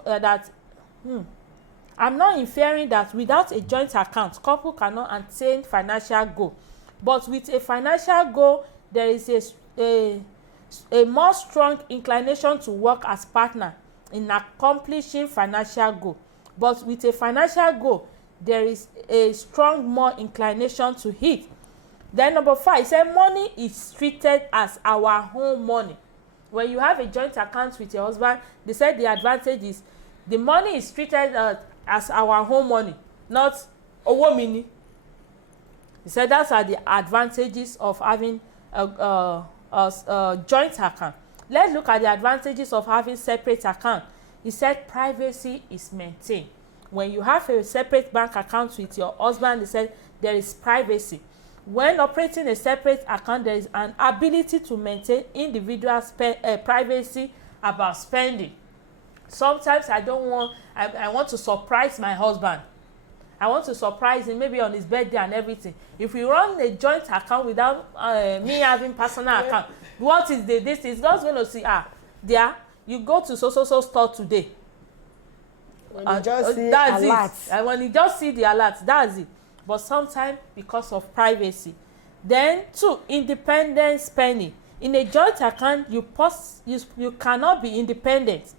I'm not inferring that without a joint account, couple cannot attain financial goal. But with a financial goal, there is a more strong inclination to work as partner in accomplishing financial goal. But with a financial goal, there is a strong more inclination to hit. Then number 5, he said money is treated as our own money. When you have a joint account with your husband, they said the advantage is the money is treated as our own money, not owo mini. He said that's are the advantages of having a joint account. Let's look at the advantages of having separate account. He said privacy is maintained. When you have a separate bank account with your husband, he said there is privacy. When operating a separate account, there is an ability to maintain individual privacy about spending. Sometimes I want to surprise my husband. I want to surprise him maybe on his birthday and everything. If we run a joint account without me having personal account, what is this is just going to see, there, you go to so store today. When you just see that's alert. it. And when you just see the alert, that's it. But sometimes because of privacy. Then 2, independent spending. In a joint account, you cannot be independent.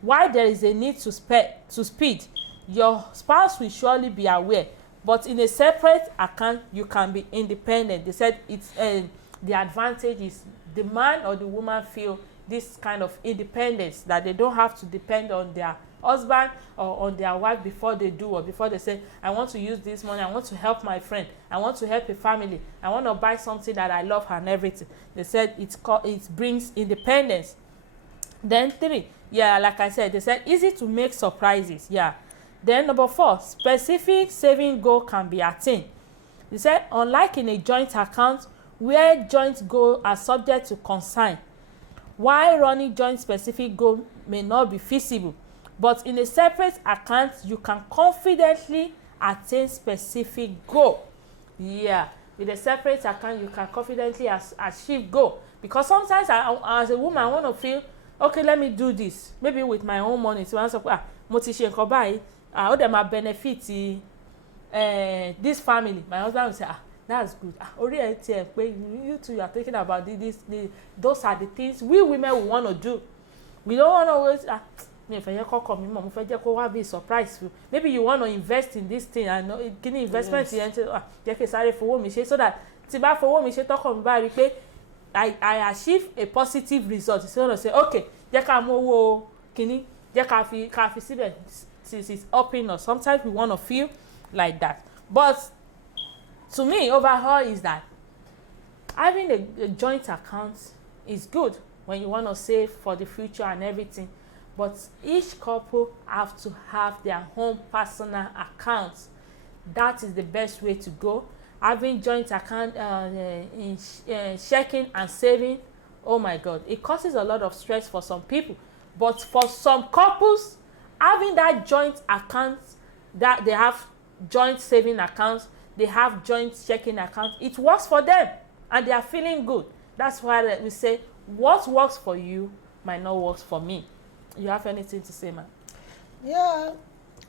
While there is a need to speed, your spouse will surely be aware. But in a separate account, you can be independent. They said it's the advantage is the man or the woman feel this kind of independence, that they don't have to depend on their husband or on their wife before they do, or before they say, I want to use this money, I want to help my friend, I want to help a family, I want to buy something that I love and everything. They said it brings independence. Then 3, like I said, they said easy to make surprises. Then number 4, specific saving goal can be attained. They said unlike in a joint account where joint goals are subject to consign, while running joint specific goal may not be feasible, but in a separate account you can confidently attain specific goal. With a separate account you can confidently achieve goal, because sometimes as a woman I want to feel, okay, let me do this maybe with my own money. So once mo ti ṣe nǹkan báyìí, ó dẹ̀ máa benefit this family. My husband will say, that's good. Orí ẹ̀ tiẹ̀ pé you two you are thinking about those are the things we women will want to do. We don't want to always mi ò fẹ́ yẹ kọ́kọ́ mi mọ̀, mo fẹ́ jẹ́ kó wá be surprise fún. Maybe you want to invest in this thing and kí ni investment yẹn jẹ́ kí sáré fowó mi ṣe, so that tí bá fowó mi ṣe tọkọ mi bá rí pé I achieve a positive result, so to say okay jẹ́ ká mú owó kínní jẹ́ ká fi síbẹ̀ since it's helping us. Sometimes we want to feel like that, but to me overall is that having a joint account is good when you want to save for the future and everything, but each couple have to have their own personal accounts. That is the best way to go. Having joint account in checking and saving, oh my God, it causes a lot of stress for some people, but for some couples having that joint account, that they have joint saving accounts, they have joint checking accounts, it works for them and they are feeling good. That's why we say what works for you might not work for me. You have anything to say, ma'am? Yeah,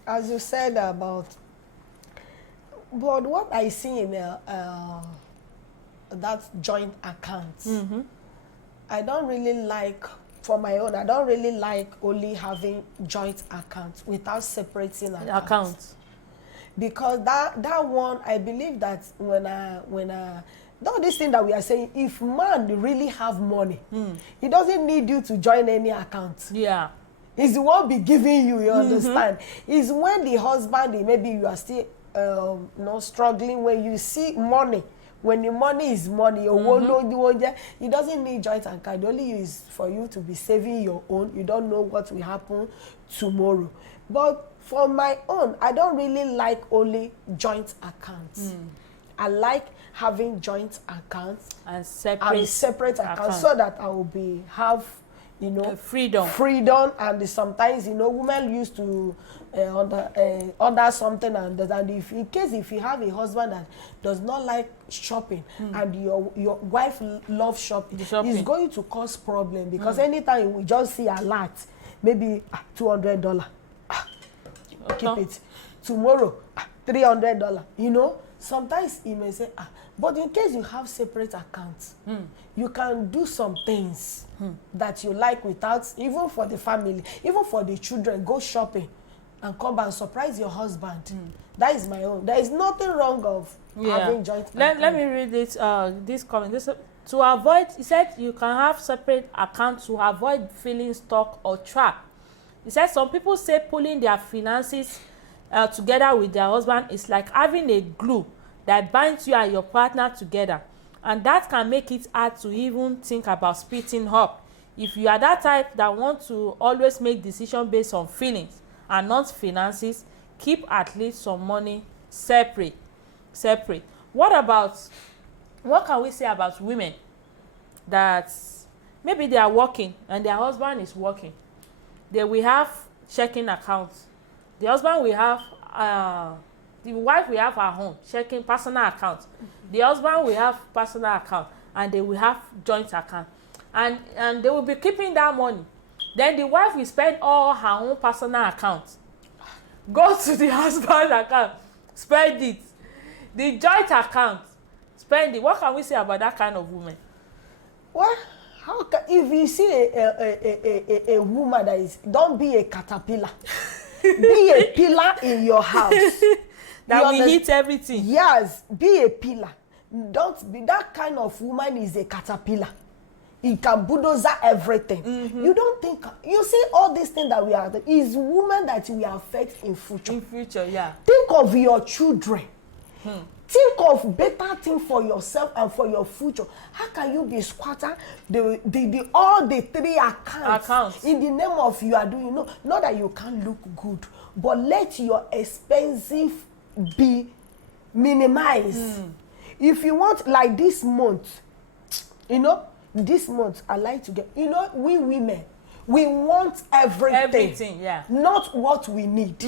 as you said about, but what I see in that joint account, I don't really like, for my own, I don't really like only having joint accounts without separating accounts. Because that one, I believe that when all this thing that we are saying, if man really have money, he doesn't need you to join any account. Yeah. He won't be giving you, you understand? It's when the husband, maybe you are still struggling, when you see money, when the money is money, he doesn't need joint account. The only is for you to be saving your own. You don't know what will happen tomorrow. But for my own, I don't really like only joint accounts. I like having joint accounts and separate accounts so that I will have freedom. And sometimes women used to order something, and if you have a husband that does not like shopping and your wife loves shopping, it's going to cause problem, because anytime we just see a lot, maybe $200, keep it. Tomorrow, $300. Sometimes you may say, but in case you have separate accounts, you can do some things that you like without, even for the family, even for the children, go shopping and come back and surprise your husband. That is my own. There is nothing wrong of having joint accounts. Let me read this comment. To avoid, he said, you can have separate accounts to avoid feeling stuck or trapped. He said some people say pulling their finances together with their husband is like having a glue that binds you and your partner together, and that can make it hard to even think about splitting up. If you are that type that want to always make decisions based on feelings and not finances, keep at least some money separate. What can we say about women that maybe they are working and their husband is working? They will have checking accounts. The husband will have the wife will have her own checking personal account. The husband will have personal account, and they will have joint account, and they will be keeping that money. Then the wife will spend all her own personal account, go to the husband account, spend it. The joint account, spend it. What can we say about that kind of woman? Well, if you see a woman that is, don't be a caterpillar. Be a pillar in your house. That will hit everything. Yes, be a pillar. Don't be that kind of woman. Is a caterpillar. It can bulldozer everything. You don't think, you see all these things that we are, is women that we affect in future. In future, yeah. Think of your children. Think of better things for yourself and for your future. How can you be squatter all the three accounts in the name of you are doing? Not that you can't look good, but let your expensive be minimized. If you want, like this month, this month I like to get, we women, we want everything, yeah, not what we need.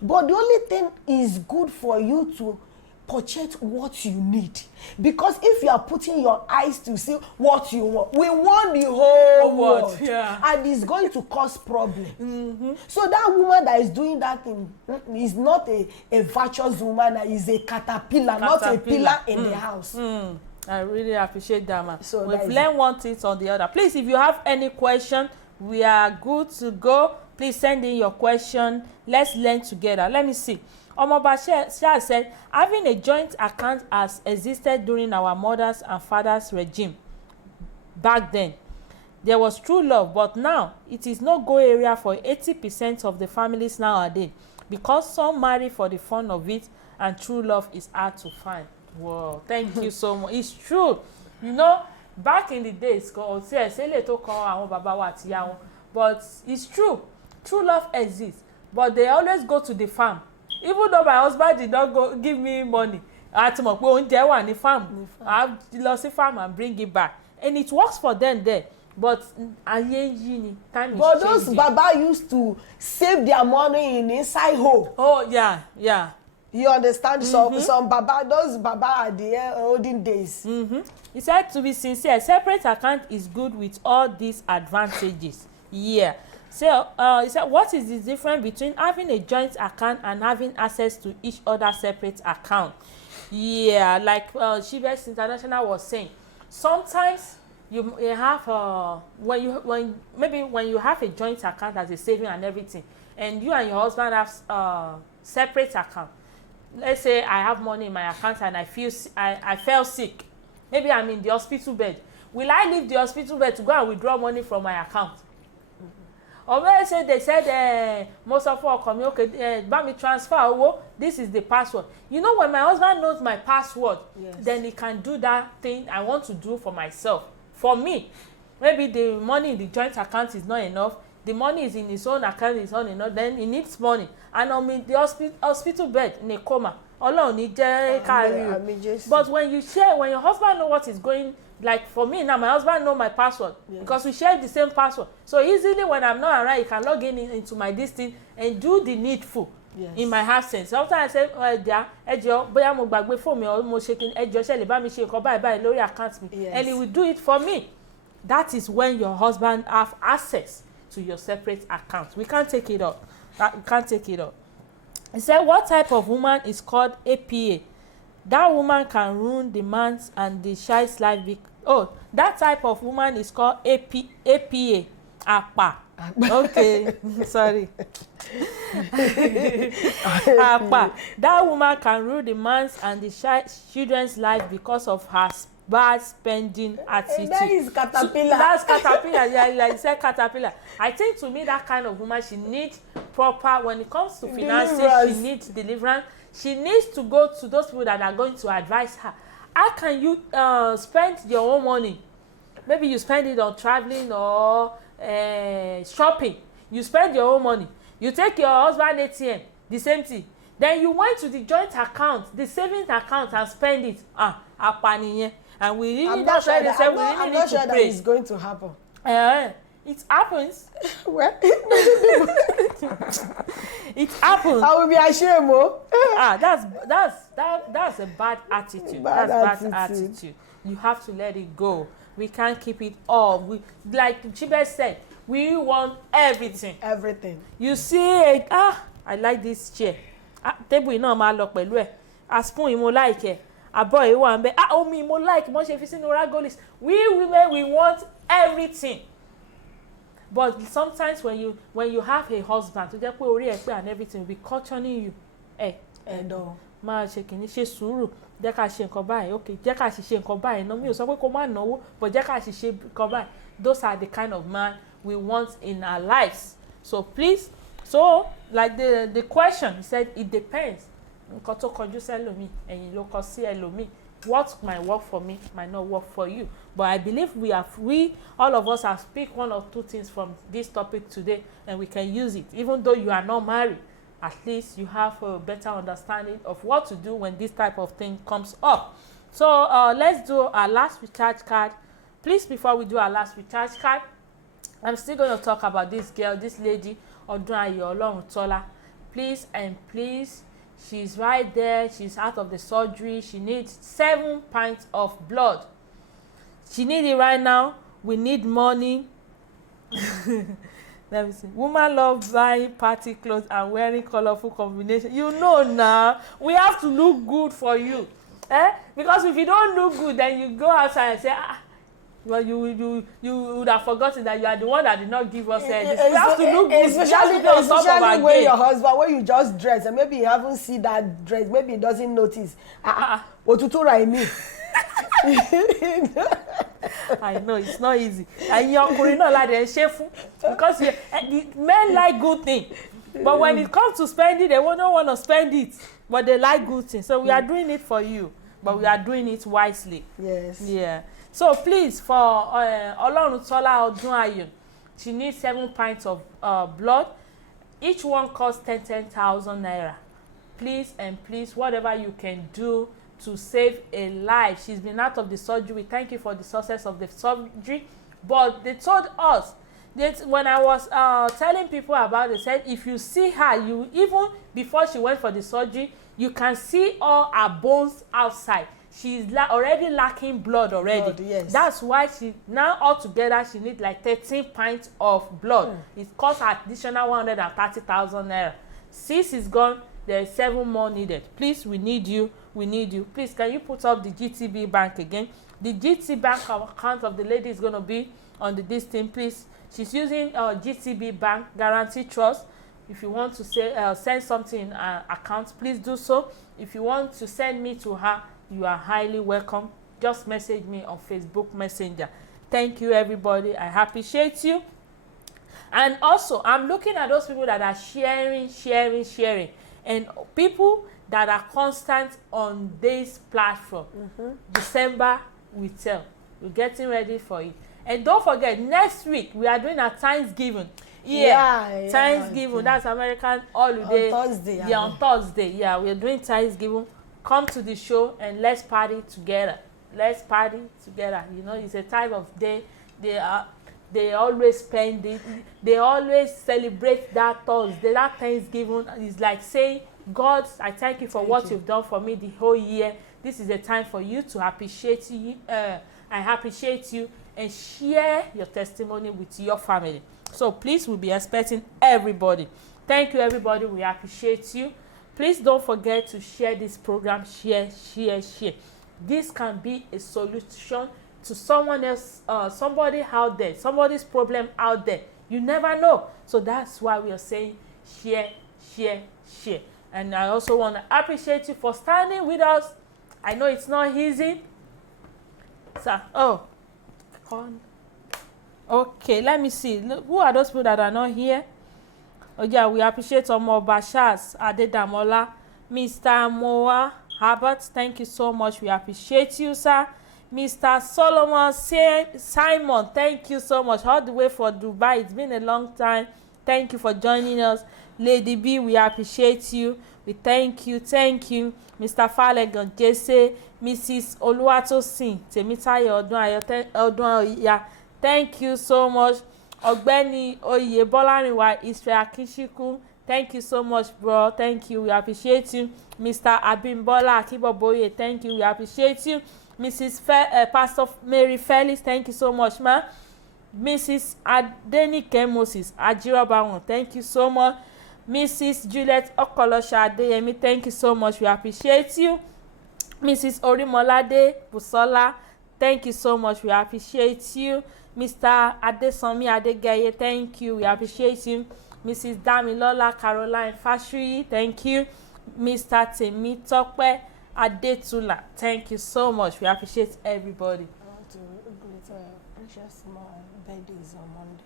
But the only thing is good for you to purchase what you need, because if you are putting your eyes to see what you want, we want the whole world, yeah, and it's going to cause problem. So that woman that is doing that thing is not a virtuous woman, that is a caterpillar, not a pillar in the house. I really appreciate that, ma'am. So we've learned one thing or the other. Please, if you have any question, we are good to go. Please send in your question. Let's learn together. Let me see. Omoba Shah said, having a joint account has existed during our mothers and fathers regime. Back then, there was true love, but now it is no go area for 80% of the families nowadays, because some marry for the fun of it and true love is hard to find. Wow, thank you so much. It's true. You know, back in the days, but it's true. True love exists, but they always go to the farm. Even though my husband did not go give me money, I had to go on the farm. I have to the farm and bring it back, and it works for them there. But time is changing. Those baba used to save their money in inside hole. Oh yeah. You understand? Some baba, those baba are the olden days. He said, to be sincere, separate account is good with all these advantages. Yeah. So he said, what is the difference between having a joint account and having access to each other separate account? Yeah, like Shibes International was saying, sometimes you have when you have a joint account as a saving and everything, and you and your husband have separate account. Let's say I have money in my account and I fell sick. Maybe I'm in the hospital bed. Will I leave the hospital bed to go and withdraw money from my account? Or let's say they said most of all come okay, buy me transfer. This is the password. You know, when my husband knows my password, then he can do that thing I want to do for myself. For me, maybe the money in the joint account is not enough. The money is in his own account is not enough. Then he needs money, and I'm in the hospital bed in a coma. But when you share, when your husband know what is going, like for me now, my husband know my password because we share the same password. So easily when I'm not around, he can log in into my this thing and do the needful in my absence. Sometimes I say, bóyá mo gbàgbé phone mi or mo ṣe kin ẹjọ́ ṣe lè bá mi ṣe nǹkan báyìí lórí account mi, and he will do it for me. That is when your husband have access to your separate account. We can't take it up. We can't take it up. He said, what type of woman is called APA? That woman can ruin the man's and the child's life. That type of woman is called APA. APA. Okay, sorry. APA. That woman can ruin the man's and the children's life because of her bad spending attitude. That is caterpillar. That's caterpillar. Yeah, like you said, caterpillar. I think to me that kind of woman, she needs proper, when it comes to finances, she needs deliverance. She needs to go to those people that are going to advise her. How can you spend your own money? Maybe you spend it on traveling or shopping. You spend your own money. You take your husband ATM, the same thing. Then you went to the joint account, the savings account, and spend it. And we really I'm not sure that it's going to happen. It happens. Well, it happens. I will be ashamed. That's a bad attitude. Bad attitude. You have to let it go. We can't keep it all. Like Chibe said, we want everything. Everything. You see, I like this chair. Table iná máa lọ pẹ̀lú ẹ̀. A spoon yìí mo like ẹ̀. Àbọ̀ yìí wà ń bẹ. Omi mo like mo ṣe fi sínú ragolis. We women, we want everything. But sometimes when you have a husband tó jẹ́ pé orí ẹ̀ pé and everything will be cautioning you. Máa ṣe kìíní ṣe sùúrù. Jẹ́ ká ṣe nǹkan báyìí. Okay, jẹ́ ká ṣe nǹkan báyìí. No, mi ò sọ pé kó má náwó, but jẹ́ ká ṣe nǹkan báyìí. Those are the kind of man we want in our lives. So please, like the question, he said it depends. Nǹkan tó kọjú sẹ́lòmíì, ẹ̀yìn ló kọ sí ẹlòmíì. What might work for me might not work for you. But I believe all of us have picked one or two things from this topic today, and we can use it. Even though you are not married, at least you have a better understanding of what to do when this type of thing comes up. So let's do our last recharge card. Please, before we do our last recharge card, I'm still going to talk about this girl, this lady, Odunayo Oloruntola. Please and please, she's right there. She's out of the surgery. She needs 7 pints of blood. She needs it right now. We need money. Let me see. Woman love buying party clothes and wearing colorful combination. You know now. We have to look good for you. Because if you don't look good, then you go outside and say, Well, you would have forgotten that you are the one that did not give us this. We have to look good. Especially when your husband, when you just dress and maybe you haven't seen that dress, maybe he doesn't notice. Otutu Raimi. I know it's not easy. And your ọkùnrin like the chef because men like good things. But when it comes to spending, they don't want to spend it. But they like good things. So we are doing it for you. But we are doing it wisely. Yes. Yeah. So please, for Olorutola Odunayo, she needs 7 pints of blood. Each one costs 10,000 naira. Please and please, whatever you can do to save a life. She's been out of the surgery. We thank you for the success of the surgery. But they told us that when I was telling people about it, they said if you see her, you even before she went for the surgery, you can see all her bones outside. She's already lacking blood already. Yes. That's why she now altogether she needs like 13 pints of blood. It costs additional 130,000 naira. 6 is gone. There is 7 more needed. Please, we need you. We need you. Please, can you put up the GTB bank again? The GT bank account of the lady is going to be on this thing. Please, she's using GTB bank guarantee trust. If you want to send something in account, please do so. If you want to send me to her, you are highly welcome. Just message me on Facebook Messenger. Thank you, everybody. I appreciate you. And also, I'm looking at those people that are sharing. And people that are constant on this platform. December, we tell. We're getting ready for it. And don't forget, next week, we are doing a Thanksgiving. Yeah, Thanksgiving. That's American holiday. On Thursday. Yeah, on Thursday. Yeah, we're doing Thanksgiving. Come to the show and let's party together. Let's party together. You know, it's a time of day. They always spend it. They always celebrate that Thursday. That Thanksgiving is like saying, God, I thank you for what you've done for me the whole year. This is a time for you to appreciate you. I appreciate you and share your testimony with your family. So please, we'll be expecting everybody. Thank you, everybody. We appreciate you. Please don't forget to share this program. Share. This can be a solution to someone else, somebody out there, somebody's problem out there. You never know. So that's why we are saying share. And I also want to appreciate you for standing with us. I know it's not easy. So, okay, let me see. Who are those people that are not here? Oh yeah, we appreciate Omo Bashas Adedamola, Mr. Moa Herbert. Thank you so much. We appreciate you, sir. Mr. Solomon Simon, thank you so much. All the way from Dubai. It's been a long time. Thank you for joining us. Lady B, we appreciate you. We thank you. Mr. Falegan Jesse, Mrs. Oluwatosin Temitayo Odunoya. Thank you so much. Ọ̀gbẹ́ni Oyèbọ́lárìnwá Israel Akínsíkú, thank you so much, bro. Thank you. We appreciate you. Mr. Abimbola Akiboboye, thank you. We appreciate you. Mrs. Pastor Mary Felix, thank you so much, ma. Mrs. Adenike Moses Ajirobawon, thank you so much. Mrs. Juliet Okolosha Adeyemi, thank you so much. We appreciate you. Mrs. Orimolade Busola, thank you so much. We appreciate you. Mr. Adesanmi Adegeye, thank you. We appreciate you. Mrs. Damilola Caroline Fashuyi, thank you. Mr. Temitope Adetula, thank you so much. We appreciate everybody. I want to greet Precious birthdays on Monday.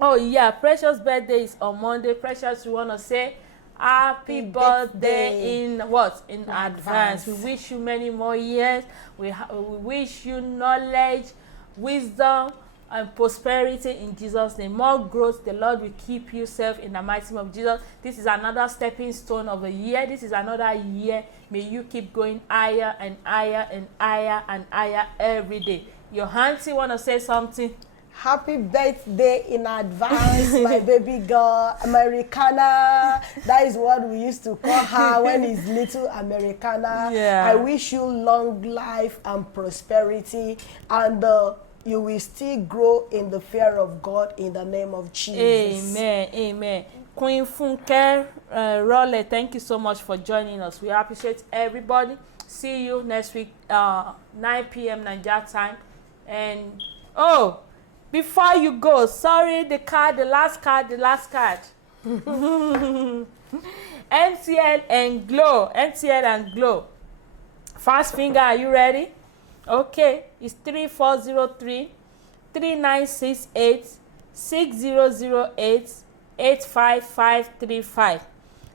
Oh yeah, Precious birthday is on Monday. Precious, we want to say happy birthday in advance. We wish you many more years. We wish you knowledge, wisdom, and prosperity in Jesus' name. More growth. The Lord will keep you safe in the mighty name of Jesus. This is another stepping stone of a year. This is another year. May you keep going higher and higher and higher and higher every day. Your auntie want to say something? Happy birthday in advance, my baby girl, Americana. That is what we used to call her when it's little Americana. Yeah. I wish you long life and prosperity, and you will still grow in the fear of God in the name of Jesus. Amen. Queen Funke Role, thank you so much for joining us. We appreciate everybody. See you next week, 9 p.m. Nigeria time. And Oh, before you go, sorry, the last card. MTN and Glow. Fast finger, are you ready? Okay, it's 3403 3968 6008 85535.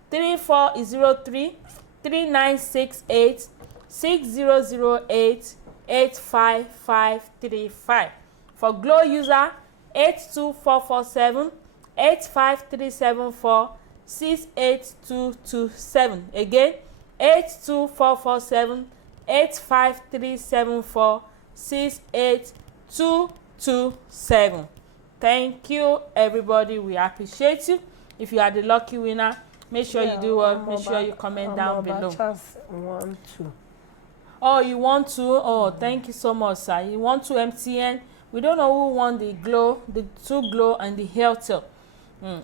3403 3968 6008 85535. For Glow user, 82447 85374 68227. Again, 82447 85374 68227. Thank you, everybody. We appreciate you. If you are the lucky winner, make sure you do what? Make sure you comment down below. Chance 1, 2. Oh, you want to? Oh, thank you so much, sir. You want to MTN? We don't know who won the Glow, the 2 Glow and the Airtel.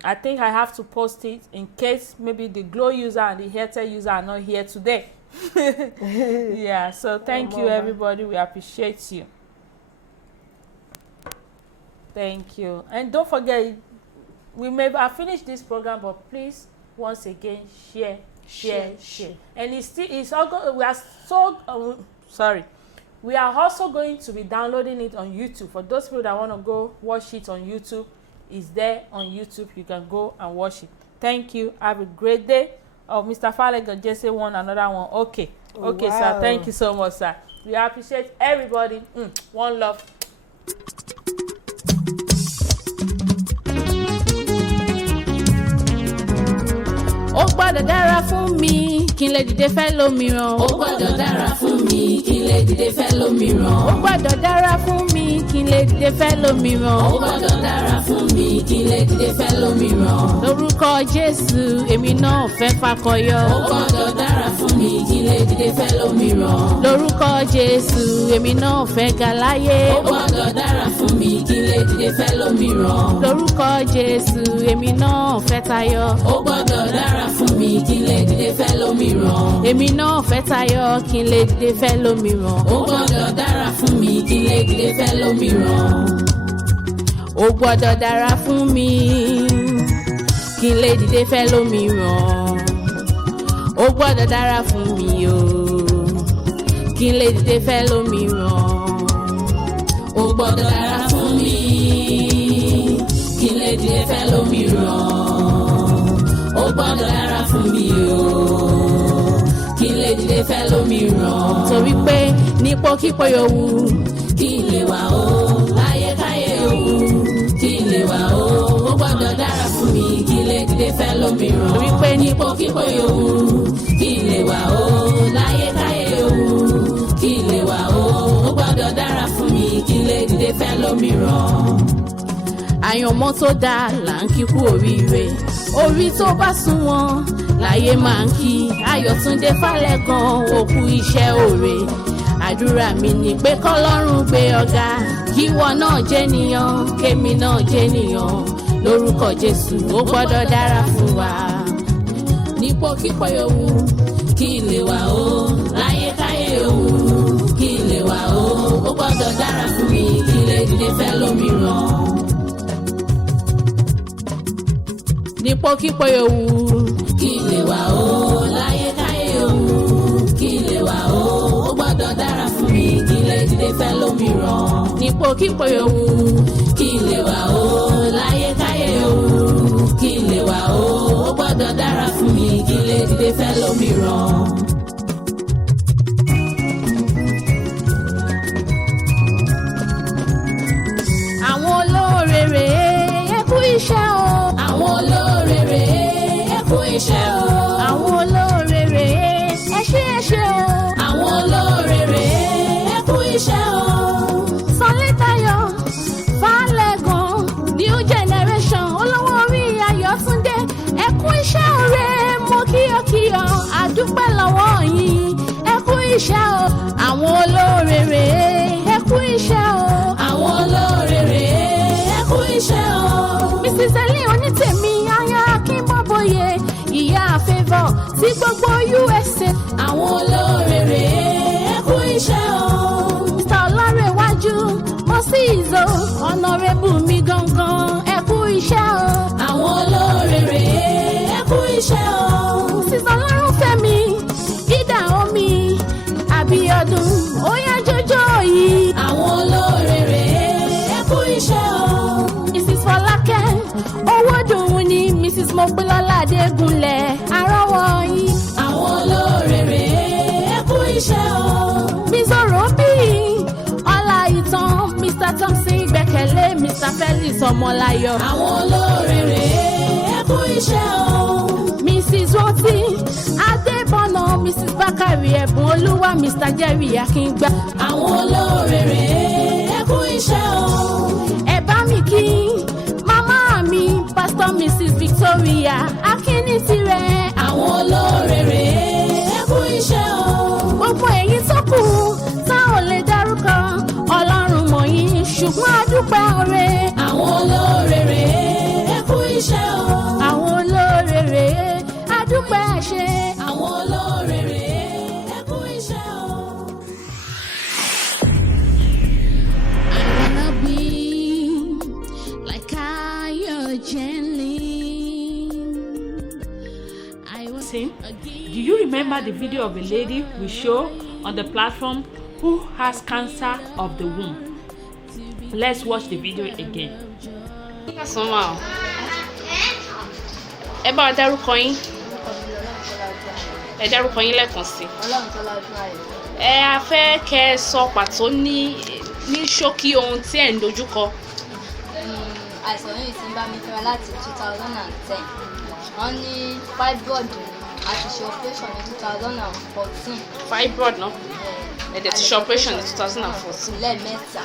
I think I have to post it in case maybe the Glow user and the Airtel user are not here today. Yeah, so thank you, everybody. We appreciate you. Thank you. And don't forget, we may have finished this program, but please, once again, share. And we are also going to be downloading it on YouTube. For those people that want to go watch it on YouTube, it's there on YouTube. You can go and watch it. Thank you. Have a great day. Oh, Mr. Falegon just say another one. Okay, wow. Sir. Thank you so much, sir. We appreciate everybody. One love. Ó gbọ́dọ̀ dára fún mi kí n lè dìde fẹ́ lómìíràn. Ó gbọ́dọ̀ dára fún mi kí n lè dìde fẹ́ lómìíràn. Ó gbọ́dọ̀ dára fún mi kí n lè dìde fẹ́ lómìíràn. Ó gbọ́dọ̀ dára fún mi kí n lè dìde fẹ́ lómìíràn. Lórúkọ Jésù èmi náà fẹ́ fakọyọ. Ó gbọ́dọ̀ dára fún mi kí n lè dìde fẹ́ lómìíràn. Lórúkọ Jésù èmi náà fẹ́ ga láyé. Ó gbọ́dọ̀ dára fún mi kí n lè dìde fẹ́ lómìíràn. Lórúkọ Jésù èmi náà fẹ́ tayọ. Ó gbọ́dọ̀ dára fún mi kí n lè dìde fẹ́ lómìíràn. Èmi náà fẹ́ tayọ kí n lè dìde fẹ́ lómìíràn. Ó gbọ́dọ̀ dára fún mi kí n lè dìde fẹ́ lómìíràn. Ó gbọ́dọ̀ dára fún mi kí n lè dìde fẹ́ lómìíràn. Ó gbọ́dọ̀ dára fún mi o kí n lè dìde fẹ́ lómìíràn. Ó gbọ́dọ̀ dára fún mi kí n lè dìde fẹ́ lómìíràn. Ó gbọ́dọ̀ dára fún mi o kí n lè dìde fẹ́ lómìíràn. Torí pé nípòkípò yòówù kí n lè wà o láyékáyé yòówù kí n lè wà o. Ó gbọ́dọ̀ dára fún mi kí n lè dìde fẹ́ lómìíràn. Torí pé nípòkípò yòówù kí n lè wà o láyékáyé yòówù kí n lè wà o. Ó gbọ́dọ̀ dára fún mi kí n lè dìde fẹ́ lómìíràn. Àyànmọ́ tó dáa là ń kíkú oríire. Orí tó bá sunwọ̀n láyé máa ń kí. Ayọ̀túndé Fálẹ́gàn òkú iṣẹ́ òre. Àdúrà mi ni pé kọ́lọ́run gbé ọ̀gá. Kíwọ náà jẹ́nìyàn kémi náà jẹ́nìyàn. Lórúkọ Jésù ó gbọ́dọ̀ dára fún wa. Nípòkípò yòówù kí n lè wà o láyékáyé yòówù kí n lè wà o. Ó gbọ́dọ̀ dára fún mi kí n lè dìde fẹ́ lómìíràn. Nípòkípò yòówù kí n lè wà o láyékáyé yòówù kí n lè wà o. Ó gbọ́dọ̀ dára fún mi kí n lè dìde fẹ́ lómìíràn. Nípòkípò yòówù kí n lè wà o láyékáyé yòówù kí n lè wà o. Ó gbọ́dọ̀ dára fún mi kí n lè dìde fẹ́ lómìíràn. àwọn olóore rèé ẹ kú iṣẹ́ o. Àwọn olóore rèé ẹ kú iṣẹ́ o. Àwọn olóore rèé ẹ ṣé o. Àwọn olóore rèé ẹ kú iṣẹ́ o. Sọlítayọ̀ Fálẹ́gàn New Generation olówó orí Ayọ̀túndé ẹ kú iṣẹ́ òre mo kíyọ̀kíyọ̀ àdúpẹ́ lọ́wọ́ yín ẹ kú iṣẹ́ o. Àwọn olóore rèé ẹ kú iṣẹ́ o. Àwọn olóore rèé ẹ kú iṣẹ́ o. Mrs. Ellie Onítèmi aya Akínbọ́bọ̀yé ìyá Favour tí gbogbo USA. Àwọn olóore rèé ẹ kú iṣẹ́ o. Mr. Ọlárẹ̀wájú Moses o Adébùnmi gangan ẹ kú iṣẹ́ o. àwọn olóore rèé ẹ kú iṣẹ́ o. sísọ lọ́rùn fẹ́mi dídà omi Abíọ́dún ó yá jọjọ yìí. àwọn olóore rèé ẹ kú iṣẹ́ o. Mrs. Fọlákẹ́ Owódùn ni Mrs. Mopélọ́lá Adégúnlẹ̀ arọ́wọ́ yìí. àwọn olóore rèé ẹ kú iṣẹ́ o. Mizoro bíi ọlá ìtàn Mr. Thompson Gbẹ́kẹ̀lé Mr. Felix Ọmọláyọ̀. àwọn olóore rèé ẹ kú iṣẹ́ o. Mrs. Rotí Adébọ̀nà Mrs. Bakari Ẹ̀bùn Olúwa Mr. Jerry Akíngba. àwọn olóore rèé ẹ kú iṣẹ́ o. ẹ bá mi kí màmá mi Pastor Mrs. Victoria Akínítirẹ̀. àwọn olóore rèé ẹ kú iṣẹ́ o. gbogbo èyí tó kù tá ò lè dárúkọ Ọlọ́run mọ̀ yín ṣùgbọ́n a dúpẹ́ oore. àwọn olóore rèé ẹ kú iṣẹ́ o. àwọn olóore rèé a dúpẹ́ ṣe. àwọn olóore rèé ẹ kú iṣẹ́ o. I wanna be like I gently. Do you remember the video of a lady we show on the platform who has cancer of the womb? Let's watch the video again. Ẹ bá wa dárúkọ yín. Ẹ dárúkọ yín lẹ́ẹ̀kan sí. Ẹ a fẹ́ kẹ́ ẹ sọ pàtó ní ṣókí ohun tí ẹ̀ ń dojúkọ. Àìsàn yìí ti ń bá mi fẹ́ra láti 2010. Wọ́n ní fibroid àti ṣe operation ní 2014. Fibroid náà. Ẹ̀dẹ̀ ti ṣe operation ní 2014. Lẹ́ẹ̀mẹ́ta.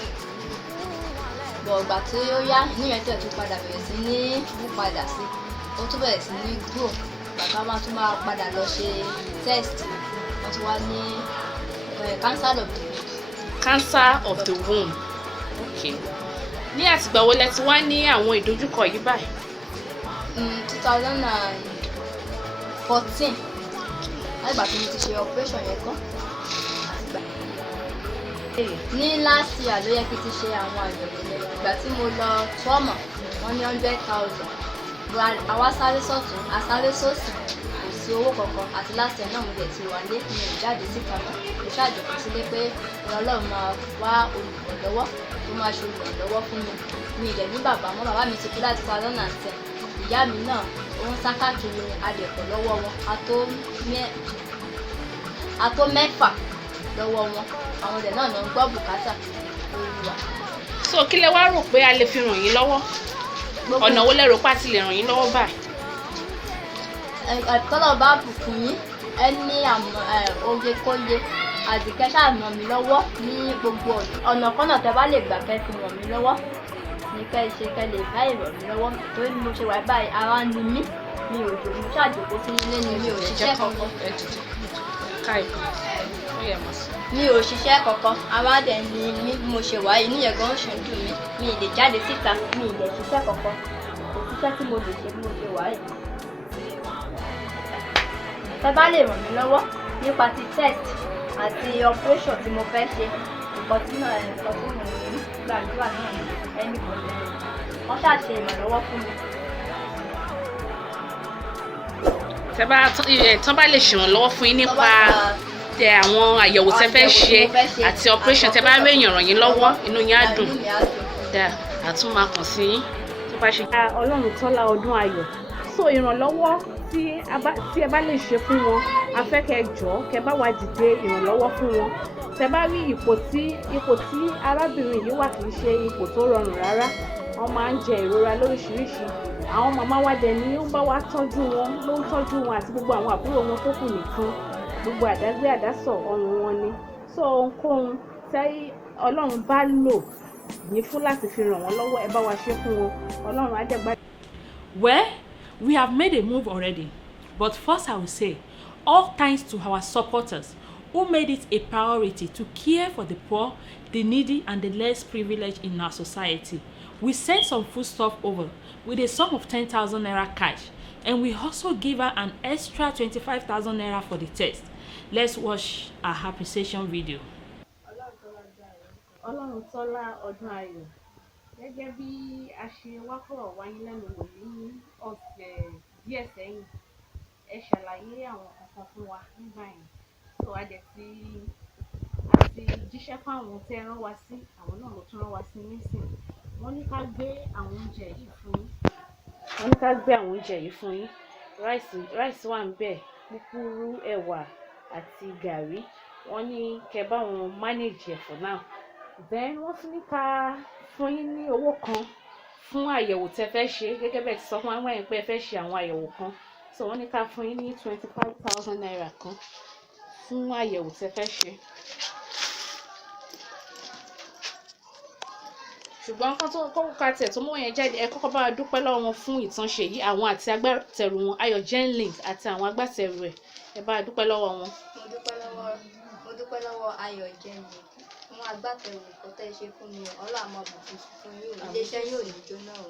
Bọ̀ ìgbà tí ó yá níyẹn tẹ̀ tó padà bẹ̀rẹ̀ sí ní wú padà sí. Ó tún bẹ̀rẹ̀ sí ní grow. Bàbá máa tún máa padà lọ ṣe test. Wọ́n tún wá ní cancer of the womb. Cancer of the womb. Okay. Ní àtìgbà wo lẹ ti wá ní àwọn ìdojúkọ yìí báyìí? 2014. Nígbà tí mo ti ṣe operation yẹn tán. Ní last year ló yẹ kí n ti ṣe àwọn àyẹ̀wò yẹn. Ìgbà tí mo lọ trauma wọ́n ní 100,000. Àwa sáré sọ́tún àsáré sósì kò sí owó kankan àti last year náà mo dẹ̀ ti wà lé mi ò jáde síta mọ́. Mo ṣàjọpọ̀ sílé pé Ọlọ́run máa wá olùrànlọ́wọ́ tó máa ṣe olùrànlọ́wọ́ fún mi. Mi ì dẹ̀ ní bàbá mọ́, bàbá mi ti kú láti 2010. Ìyá mi náà ó ń sá káàkiri adẹ̀pọ̀ lọ́wọ́ wọn a tó mẹ́fà lọ́wọ́ wọn àwọn ọ̀dẹ̀ náà ń gbọ́ bùkátà lórí wa. So kí lẹ wá rò pé a lè fi ràn yín lọ́wọ́? Ọ̀nà wo lẹ rò pé a ti lè ràn yín lọ́wọ́ báyìí? Tọ́lọ̀ bá bùkún yín ẹ ní oge kóye àdìkẹ́ ṣáà ràn mí lọ́wọ́ ní gbogbo ọ̀nà kọ́nà tẹ́ bá lè gbà kẹ́ fi ràn mí lọ́wọ́ ní kẹ́ ṣe kẹ́ lè bá ìràn mí lọ́wọ́ torí mo ṣe wà báyìí ara ni mí mi ò jò mo ṣàjòkó sí ilé ni mi ò ṣiṣẹ́ kankan. Mi ò ṣiṣẹ́ kankan ara dẹ̀ ni mí mo ṣe wà yìí níyẹn gan ṣe ń dùn mí mi ì lè jáde síta mi ì lè ṣiṣẹ́ kankan kò síṣẹ́ tí mo lè ṣe bí mo ṣe wà yìí. Tẹ́ bá lè ràn mí lọ́wọ́ nípa ti test àti operation tí mo fẹ́ ṣe nǹkan tí mo ní gbàdúrà náà ní ẹnì kan lè wọ́n ṣàṣe ìrànlọ́wọ́ fún mi. Tán bá lè ṣèrànlọ́wọ́ fún yín nípa àwọn àyẹ̀wò tẹ́ fẹ́ ṣe àti operation tẹ́ bá rí èèyàn ràn yín lọ́wọ́ inú yín á dùn. A tún máa kàn sí yín tó bá ṣe. Ọlọ́run Tọ́lá ọdún ayọ̀. So ìrànlọ́wọ́ tí ẹ bá lè ṣe fún wọn a fẹ́ kẹ́ jọ̀ọ́ kẹ́ bá wa dìde ìrànlọ́wọ́ fún wọn. Tẹ́ bá rí ipò tí arábìnrin yìí wà kì í ṣe ipò tó rọrùn rárá. Wọ́n máa ń jẹ ìrora lóríṣiríṣi. Àwọn màmá wa dẹ̀ ni ó ń bá wa tọ́jú wọn ló ń tọ́jú wọn àti gbogbo àwọn àbúrò wọn tó kù nìkan. Gbogbo àdágbé àdásọ̀ ọrùn wọn ni. So ohunkóhun tí Ọlọ́run bá lò ní fún láti fi ràn wọ́n lọ́wọ́ ẹ bá wa ṣe fún wọn. Ọlọ́run á dẹ̀ gbà. Well, we have made a move already, but first I will say all thanks to our supporters who made it a priority to care for the poor, the needy and the less privileged in our society. We sent some foodstuff over with a sum of 10,000 naira cash, and we also gave her an extra 25,000 naira for the test. Let's watch our appreciation video. Ọlọ́run Tọ́lá ọdún ayọ̀. gẹ́gẹ́ bí a ṣe wá fọ̀rọ̀ wáyé lẹ́nu wò ní ọ̀sẹ̀ díẹ̀ sẹ́yìn ẹ ṣàlàyé àwọn kankan fún wa nígbà yẹn so a dẹ̀ ti jíṣẹ́ fáwọn tẹ́ rán wa sí àwọn náà ló tún rán wa sí nísìnyí wọ́n ní ká gbé àwọn oúnjẹ yìí fún yín ráìsì wà níbẹ̀ púpúrú ẹ̀wà àti gàrí wọ́n ní kẹ́ bá wọn manage ẹ̀ for now then wọ́n tún ní ká fún yín ní owó kan fún àyẹ̀wò tẹ́ fẹ́ ṣe gẹ́gẹ́ bẹ́ẹ̀ ti sọ fún wa wọ́n pé ẹ fẹ́ ṣe àwọn àyẹ̀wò kan so wọ́n ní ká fún yín ní 25,000 naira kan fún àyẹ̀wò tẹ́ fẹ́ ṣe. ṣùgbọ́n kọ́kọ́ ká tiẹ̀ tó mú yẹn jáde ẹ kọ́kọ́ bá wa dúpẹ́ lọ́wọ́ wọn fún ìtànṣe yìí àwọn àti agbátẹrù wọn Ayọ̀ Genlink àti àwọn agbátẹrù ẹ̀ ẹ bá wa dúpẹ́ lọ́wọ́ wọn. mo dúpẹ́ lọ́wọ́ Ayọ̀ Genlink fún agbátẹrù nǹkan tẹ́ ẹ ṣe fún mi Ọlọ́run máa bùkún fún yín iléeṣẹ́ yóò ní jóná o.